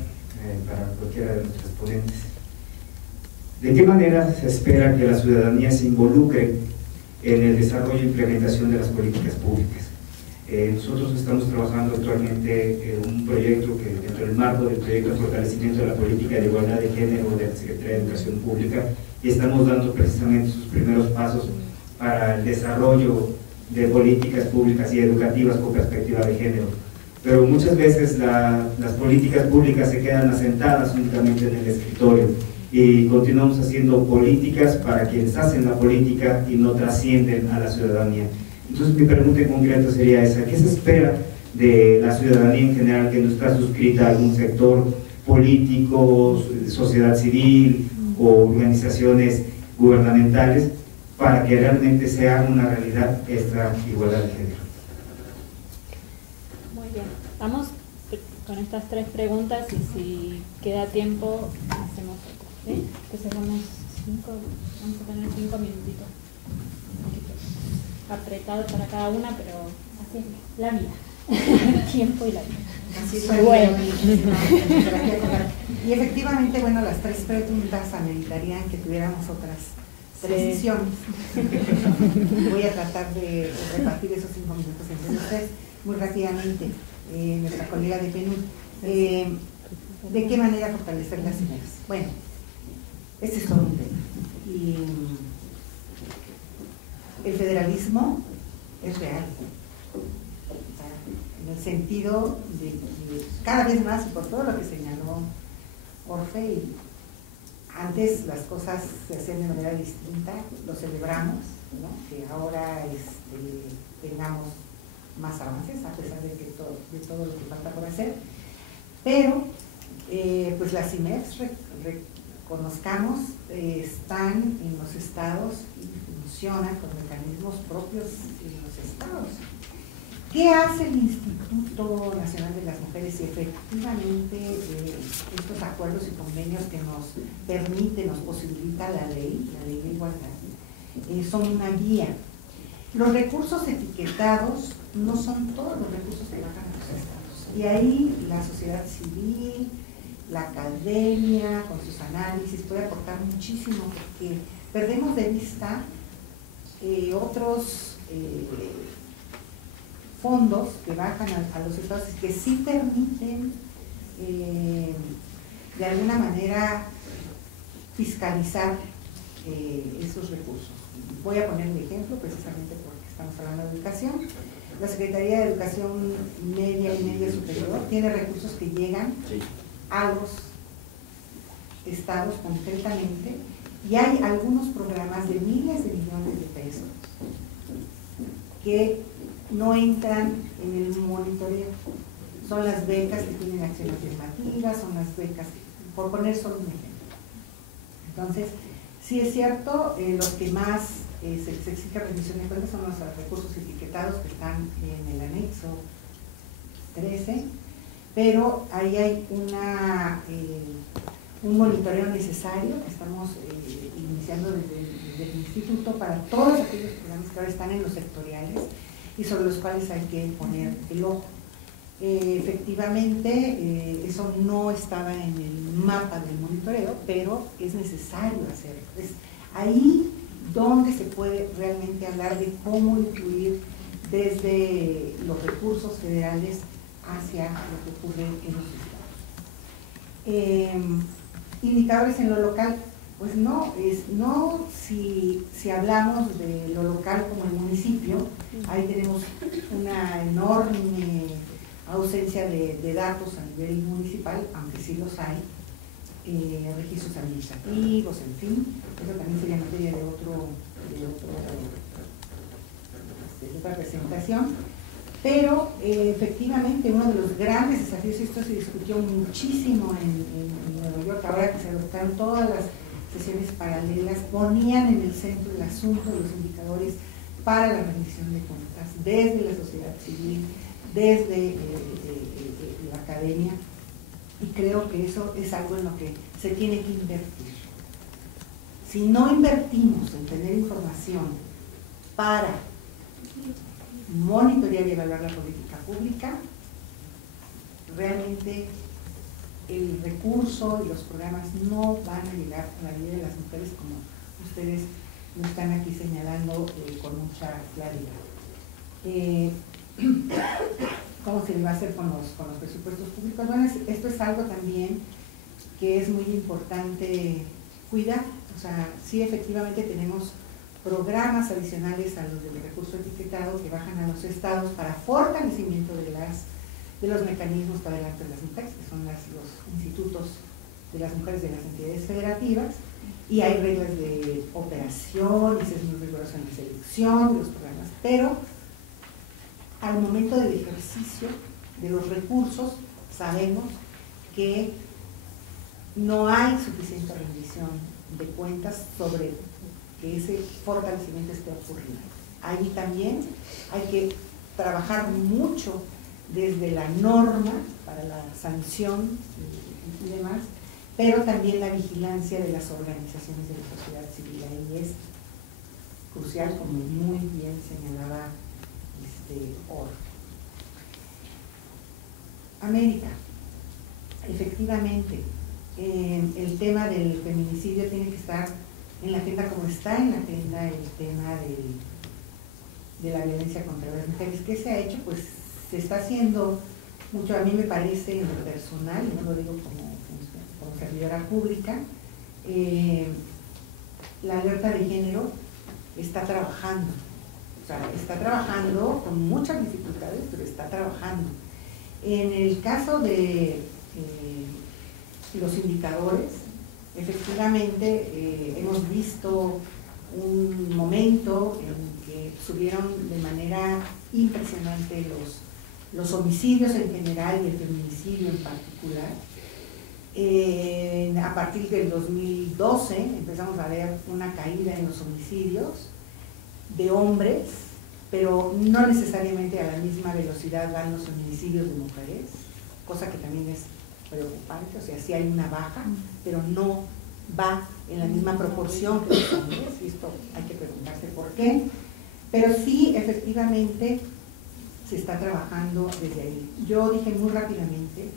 para cualquiera de nuestros ponentes. ¿De qué manera se espera que la ciudadanía se involucre en el desarrollo e implementación de las políticas públicas? Nosotros estamos trabajando actualmente en un proyecto que, dentro del marco del proyecto de fortalecimiento de la política de igualdad de género de la Secretaría de Educación Pública, y estamos dando precisamente sus primeros pasos para el desarrollo de políticas públicas y educativas con perspectiva de género. Pero muchas veces las políticas públicas se quedan asentadas únicamente en el escritorio, y continuamos haciendo políticas para quienes hacen la política y no trascienden a la ciudadanía. Entonces mi pregunta en concreto sería esa: ¿qué se espera de la ciudadanía en general que no está suscrita a algún sector político, sociedad civil o organizaciones gubernamentales para que realmente sea una realidad esta igualdad de género? Muy bien, vamos con estas tres preguntas y si queda tiempo hacemos otro, ¿sí? Entonces vamos a tener 5 minutitos. Apretado para cada una, pero así es la vida. El tiempo y la vida. Así fue bueno. Y efectivamente, bueno, las tres preguntas ameritarían que tuviéramos otras tres sesiones. Voy a tratar de repartir esos 5 minutos entre ustedes muy rápidamente. Nuestra colega de PNUD, ¿de qué manera fortalecer las ideas? Bueno, este es todo un tema. Y el federalismo es real, o sea, en el sentido de que cada vez más, y por todo lo que señaló Orfe, antes las cosas se hacían de manera distinta, lo celebramos, ¿no?, que ahora tengamos más avances a pesar de todo lo que falta por hacer, pero pues las CIMERS, reconozcamos, están en los estados y funcionan con mecanismos propios en los estados. ¿Qué hace el Instituto Nacional de las Mujeres? Y efectivamente estos acuerdos y convenios que nos permiten, nos posibilita la ley de igualdad, son una guía. Los recursos etiquetados no son todos los recursos que bajan a los estados. Y ahí la sociedad civil, la academia, con sus análisis, puede aportar muchísimo, porque perdemos de vista otros fondos que bajan a los estados y que sí permiten de alguna manera fiscalizar esos recursos. Voy a poner un ejemplo precisamente porque estamos hablando de educación. La Secretaría de Educación Media y Media Superior tiene recursos que llegan a los estados concretamente, y hay algunos programas de miles de millones de pesos que no entran en el monitoreo. Son las becas que tienen acción afirmativa, son las becas, por poner solo un ejemplo. Entonces, sí es cierto, los que más se exige rendición de cuentas son los recursos etiquetados que están en el anexo 13, pero ahí hay un monitoreo necesario que estamos iniciando desde el instituto para todos aquellos programas que ahora están en los sectoriales y sobre los cuales hay que poner el ojo. Efectivamente, eso no estaba en el mapa del monitoreo, pero es necesario hacerlo. Es ahí donde se puede realmente hablar de cómo incluir desde los recursos federales hacia lo que ocurre en los estados. Indicadores en lo local, pues no si hablamos de lo local como el municipio, ahí tenemos una enorme ausencia de datos a nivel municipal, aunque sí los hay, registros administrativos, en fin, eso también sería materia de otra presentación. Pero efectivamente uno de los grandes desafíos, y esto se discutió muchísimo en Nueva York, ahora que se adoptaron todas las sesiones paralelas, ponían en el centro el asunto de los indicadores para la rendición de cuentas, desde la sociedad civil, desde la academia, y creo que eso es algo en lo que se tiene que invertir. Si no invertimos en tener información para monitorear y evaluar la política pública, realmente el recurso y los programas no van a llegar a la vida de las mujeres como ustedes lo están aquí señalando con mucha claridad. ¿Cómo se le va a hacer con los presupuestos públicos? Bueno, esto es algo también que es muy importante cuidar. O sea, sí, efectivamente tenemos programas adicionales a los del recurso etiquetado que bajan a los estados para fortalecimiento de los mecanismos para adelante de las mujeres, que son los institutos de las mujeres de las entidades federativas, y hay reglas de operación y se es muy riguroso en la selección de los programas, pero al momento del ejercicio de los recursos sabemos que no hay suficiente rendición de cuentas sobre que ese fortalecimiento esté ocurriendo. Ahí también hay que trabajar mucho desde la norma para la sanción y demás, pero también la vigilancia de las organizaciones de la sociedad civil. Ahí es crucial, como muy bien señalaba Orfe. América, efectivamente, el tema del feminicidio tiene que estar en la agenda como está en la agenda el tema de la violencia contra las mujeres. ¿Qué se ha hecho? Pues se está haciendo mucho, a mí me parece, en lo personal, y no lo digo como servidora pública, la alerta de género está trabajando. O sea, está trabajando con muchas dificultades, pero está trabajando. En el caso de los indicadores, efectivamente hemos visto un momento en que subieron de manera impresionante los homicidios en general y el feminicidio en particular. A partir del 2012 empezamos a ver una caída en los homicidios de hombres, pero no necesariamente a la misma velocidad van los homicidios de mujeres, cosa que también es preocupante. O sea, sí hay una baja, pero no va en la misma proporción que los hombres, y esto hay que preguntarse por qué. Pero sí, efectivamente, se está trabajando desde ahí. Yo dije muy rápidamente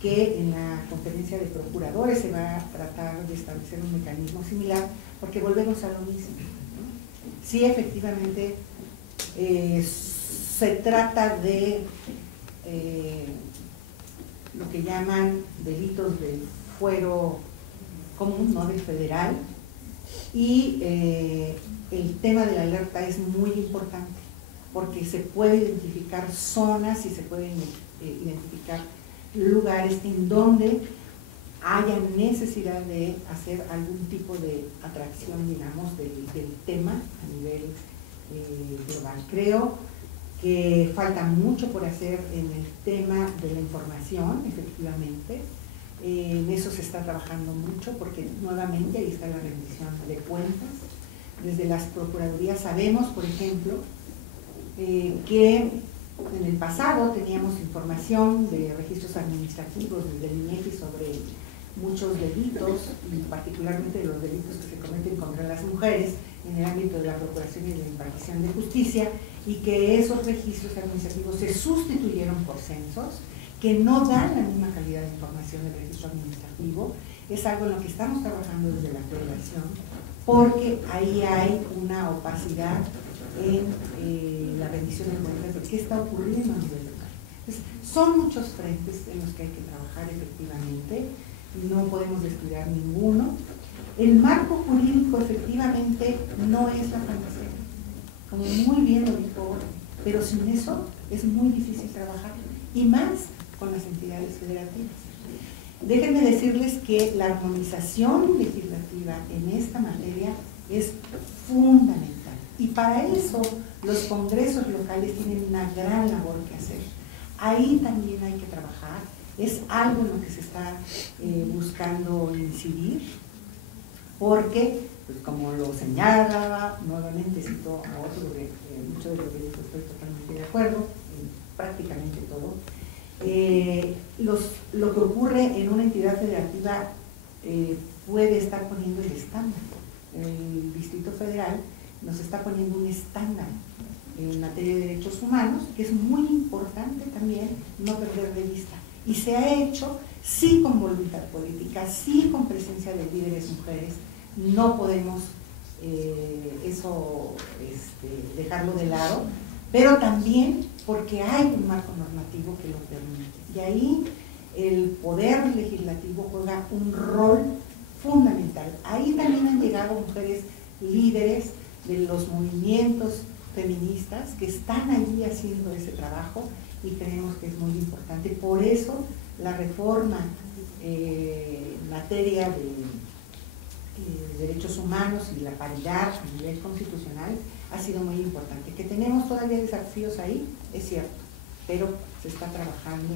que en la conferencia de procuradores se va a tratar de establecer un mecanismo similar, porque volvemos a lo mismo, ¿no? Sí, efectivamente, se trata de lo que llaman delitos del fuero común, no del federal, y el tema de la alerta es muy importante, porque se puede identificar zonas y se pueden identificar lugares en donde haya necesidad de hacer algún tipo de atracción, digamos, del tema a nivel global. Creo que falta mucho por hacer en el tema de la información, efectivamente. En eso se está trabajando mucho, porque nuevamente ahí está la rendición de cuentas. Desde las procuradurías sabemos, por ejemplo, que en el pasado teníamos información de registros administrativos del INEGI sobre muchos delitos, y particularmente de los delitos que se cometen contra las mujeres en el ámbito de la procuración y de la impartición de justicia, y que esos registros administrativos se sustituyeron por censos que no dan la misma calidad de información del registro administrativo. Es algo en lo que estamos trabajando desde la Federación, porque ahí hay una opacidad en la rendición de cuentas de qué está ocurriendo a nivel local. Entonces, son muchos frentes en los que hay que trabajar efectivamente, no podemos descuidar ninguno. El marco jurídico efectivamente no es la panacea, como muy bien lo dijo, pero sin eso es muy difícil trabajar, y más con las entidades federativas. Déjenme decirles que la armonización legislativa en esta materia es fundamental, y para eso los congresos locales tienen una gran labor que hacer. Ahí también hay que trabajar, es algo en lo que se está buscando incidir, porque, pues, como lo señalaba, nuevamente cito a otro, mucho de lo que dijo estoy totalmente de acuerdo, prácticamente todo. Lo que ocurre en una entidad federativa puede estar poniendo el estándar. El Distrito Federal nos está poniendo un estándar en materia de derechos humanos, que es muy importante también no perder de vista. Y se ha hecho sí con voluntad política, sí con presencia de líderes mujeres. No podemos dejarlo de lado, pero también porque hay un marco normativo que lo permite. Y ahí el poder legislativo juega un rol fundamental. Ahí también han llegado mujeres líderes de los movimientos feministas que están allí haciendo ese trabajo, y creemos que es muy importante. Por eso la reforma en materia de derechos humanos y la paridad a nivel constitucional ha sido muy importante. Que tenemos todavía desafíos ahí, es cierto, pero se está trabajando,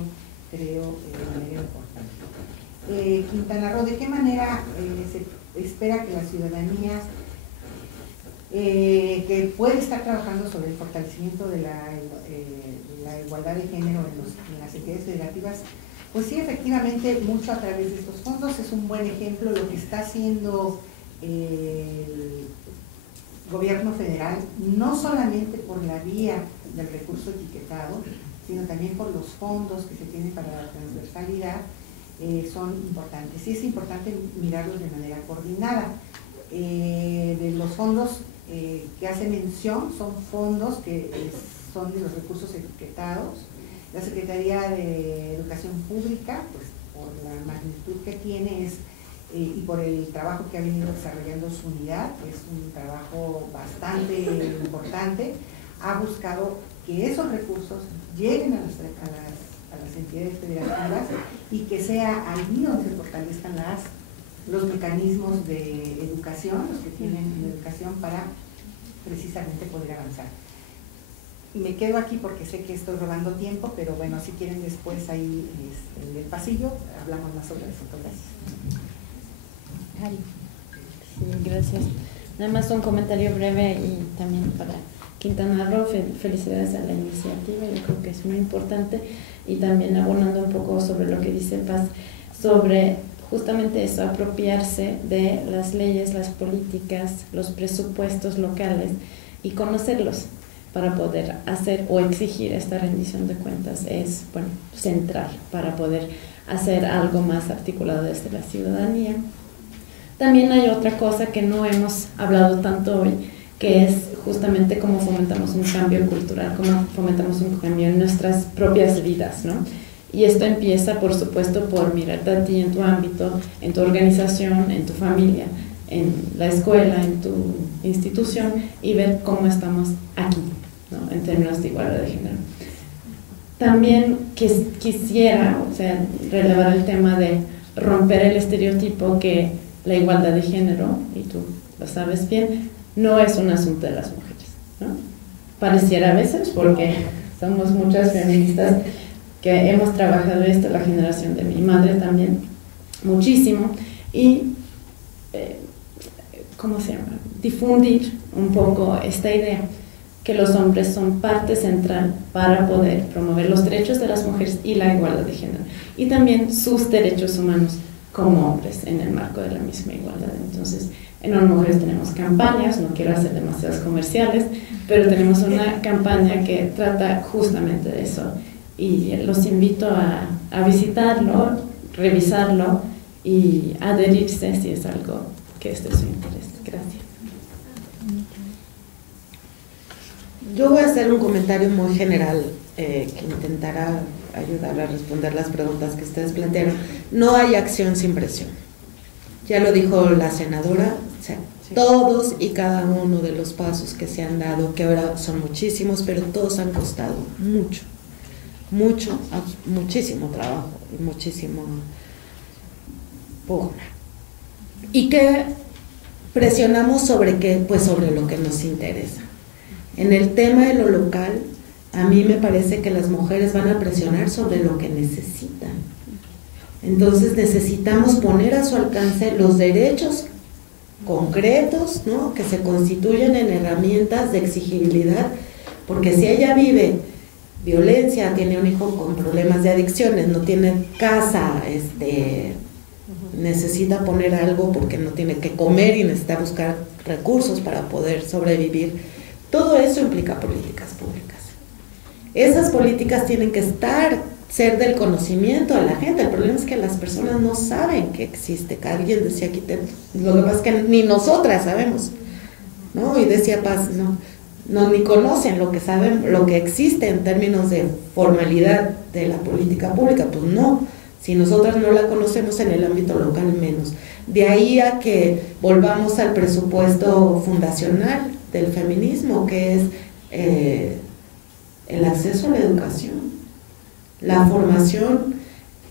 creo, de manera importante. Quintana Roo, ¿de qué manera se espera que la ciudadanía que puede estar trabajando sobre el fortalecimiento de la igualdad de género en las entidades federativas? Pues sí, efectivamente, mucho a través de estos fondos. Es un buen ejemplo lo que está haciendo el gobierno federal, no solamente por la vía del recurso etiquetado, sino también por los fondos que se tienen para la transversalidad, son importantes. Sí es importante mirarlos de manera coordinada. De los fondos que hace mención, son fondos que son de los recursos etiquetados. La Secretaría de Educación Pública, pues por la magnitud que tiene y por el trabajo que ha venido desarrollando su unidad, que es un trabajo bastante importante, ha buscado que esos recursos lleguen a las entidades federativas, y que sea allí donde se fortalezcan los mecanismos de educación, los que tienen educación, para precisamente poder avanzar. Me quedo aquí porque sé que estoy robando tiempo, pero bueno, si quieren después ahí en el pasillo hablamos más sobre eso. Gracias. Sí, gracias. Nada más un comentario breve y también para Quintana Roo, felicidades a la iniciativa, yo creo que es muy importante, y también abonando un poco sobre lo que dice Paz, sobre justamente eso, apropiarse de las leyes, las políticas, los presupuestos locales y conocerlos para poder hacer o exigir esta rendición de cuentas es, bueno, central para poder hacer algo más articulado desde la ciudadanía. También hay otra cosa que no hemos hablado tanto hoy, que es justamente cómo fomentamos un cambio cultural, cómo fomentamos un cambio en nuestras propias vidas, ¿no? Y esto empieza, por supuesto, por mirarte a ti en tu ámbito, en tu organización, en tu familia, en la escuela, en tu institución, y ver cómo estamos aquí, ¿no? En términos de igualdad de género. También quisiera, o sea, relevar el tema de romper el estereotipo que la igualdad de género, y tú lo sabes bien, no es un asunto de las mujeres, ¿no? Pareciera a veces, porque somos muchas feministas que hemos trabajado esto, la generación de mi madre también, muchísimo, y ¿cómo se llama? Difundir un poco esta idea que los hombres son parte central para poder promover los derechos de las mujeres y la igualdad de género, y también sus derechos humanos como hombres en el marco de la misma igualdad. Entonces, en ONU Mujeres tenemos campañas, no quiero hacer demasiados comerciales, pero tenemos una campaña que trata justamente de eso, y los invito a visitarlo, revisarlo y adherirse si es algo que es de su interés. Gracias. Yo voy a hacer un comentario muy general que intentará ayudar a responder las preguntas que ustedes plantearon. No hay acción sin presión. Ya lo dijo la senadora, o sea, todos y cada uno de los pasos que se han dado, que ahora son muchísimos, pero todos han costado muchísimo trabajo y muchísimo pugna. Y que presionamos sobre qué, pues sobre lo que nos interesa. En el tema de lo local, a mí me parece que las mujeres van a presionar sobre lo que necesitan. Entonces necesitamos poner a su alcance los derechos concretos, ¿no?, que se constituyen en herramientas de exigibilidad, porque si ella vive violencia, tiene un hijo con problemas de adicciones, no tiene casa, necesita poner algo porque no tiene que comer y necesita buscar recursos para poder sobrevivir, todo eso implica políticas públicas. Esas políticas tienen que ser del conocimiento a la gente. El problema es que las personas no saben que existe. Alguien decía aquí, lo que pasa es que ni nosotras sabemos, ¿no? Y decía Paz, no ni conocen lo que saben, lo que existe en términos de formalidad de la política pública. Pues no, si nosotras no la conocemos en el ámbito local, menos. De ahí a que volvamos al presupuesto fundacional del feminismo, que es el acceso a la educación, la formación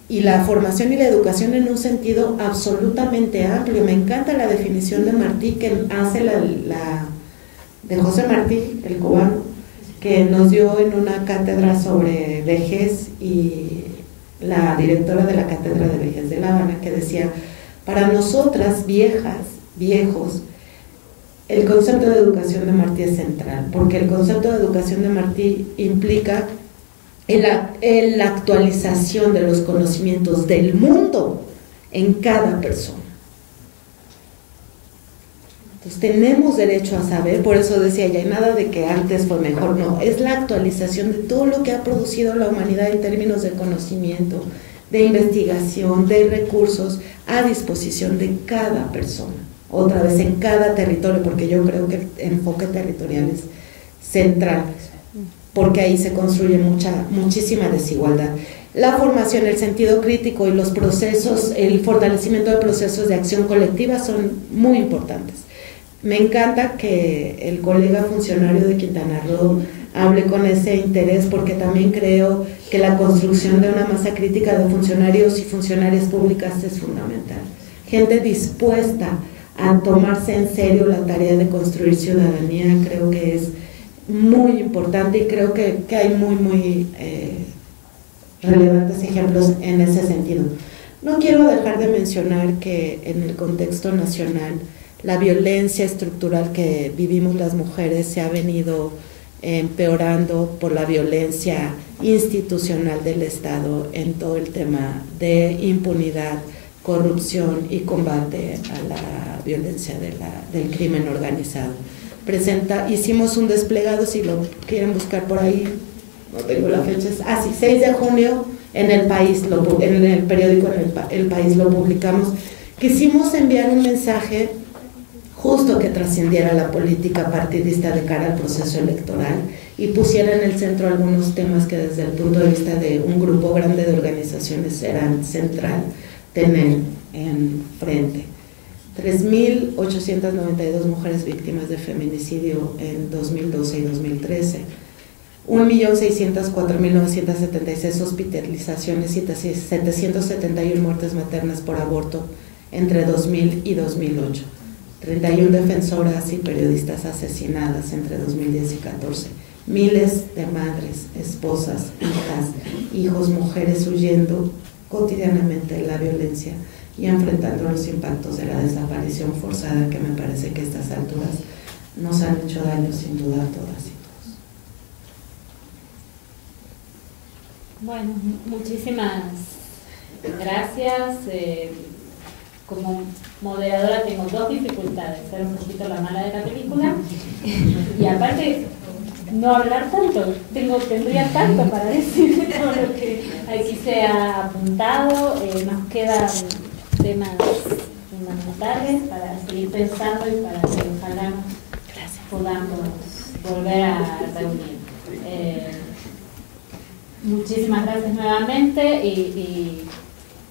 y la educación en un sentido absolutamente amplio. Me encanta la definición de Martí, que hace de José Martí, el cubano, que nos dio en una cátedra sobre vejez, y la directora de la cátedra de vejez de La Habana, que decía, para nosotras viejas, viejos, el concepto de educación de Martí es central, porque el concepto de educación de Martí implica la actualización de los conocimientos del mundo en cada persona. Entonces tenemos derecho a saber, por eso decía, ya hay nada de que antes fue mejor, no, es la actualización de todo lo que ha producido la humanidad en términos de conocimiento, de investigación, de recursos a disposición de cada persona. Otra vez en cada territorio, porque yo creo que el enfoque territorial es central, porque ahí se construye muchísima desigualdad. La formación, el sentido crítico y los procesos, el fortalecimiento de procesos de acción colectiva son muy importantes. Me encanta que el colega funcionario de Quintana Roo hable con ese interés, porque también creo que la construcción de una masa crítica de funcionarios y funcionarias públicas es fundamental. Gente dispuesta a tomarse en serio la tarea de construir ciudadanía, creo que es muy importante, y creo que hay muy relevantes ejemplos en ese sentido. No quiero dejar de mencionar que en el contexto nacional la violencia estructural que vivimos las mujeres se ha venido empeorando por la violencia institucional del Estado en todo el tema de impunidad, corrupción y combate a la violencia del crimen organizado. Hicimos un desplegado, si lo quieren buscar por ahí, no tengo la fecha, 6 de junio en El País, en el periódico El País lo publicamos. Quisimos enviar un mensaje justo que trascendiera la política partidista de cara al proceso electoral y pusiera en el centro algunos temas que desde el punto de vista de un grupo grande de organizaciones eran central tener en frente. 3.892 mujeres víctimas de feminicidio en 2012 y 2013, 1.604.976 hospitalizaciones y 771 muertes maternas por aborto entre 2000 y 2008, 31 defensoras y periodistas asesinadas entre 2010 y 2014, miles de madres, esposas, hijas, hijos, mujeres huyendo cotidianamente de la violencia y enfrentando los impactos de la desaparición forzada, que me parece que a estas alturas nos han hecho daño sin duda a todas y todos. Bueno, muchísimas gracias. Como moderadora tengo dos dificultades: ser un poquito la mala de la película y aparte no hablar tanto. Tendría tanto para decir todo lo que aquí se ha apuntado. Nos quedan temas fundamentales para seguir pensando y para que ojalá podamos volver a reunir. Muchísimas gracias nuevamente y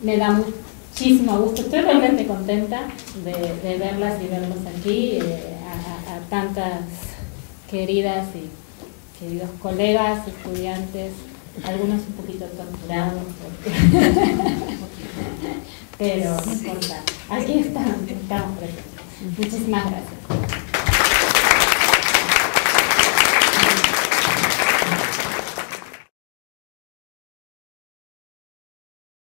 me da muchísimo gusto. Estoy realmente contenta de verlas y verlos aquí, a tantas queridas y queridos colegas, estudiantes, algunos un poquito torturados, pero no importa, aquí estamos presentes. Muchísimas gracias.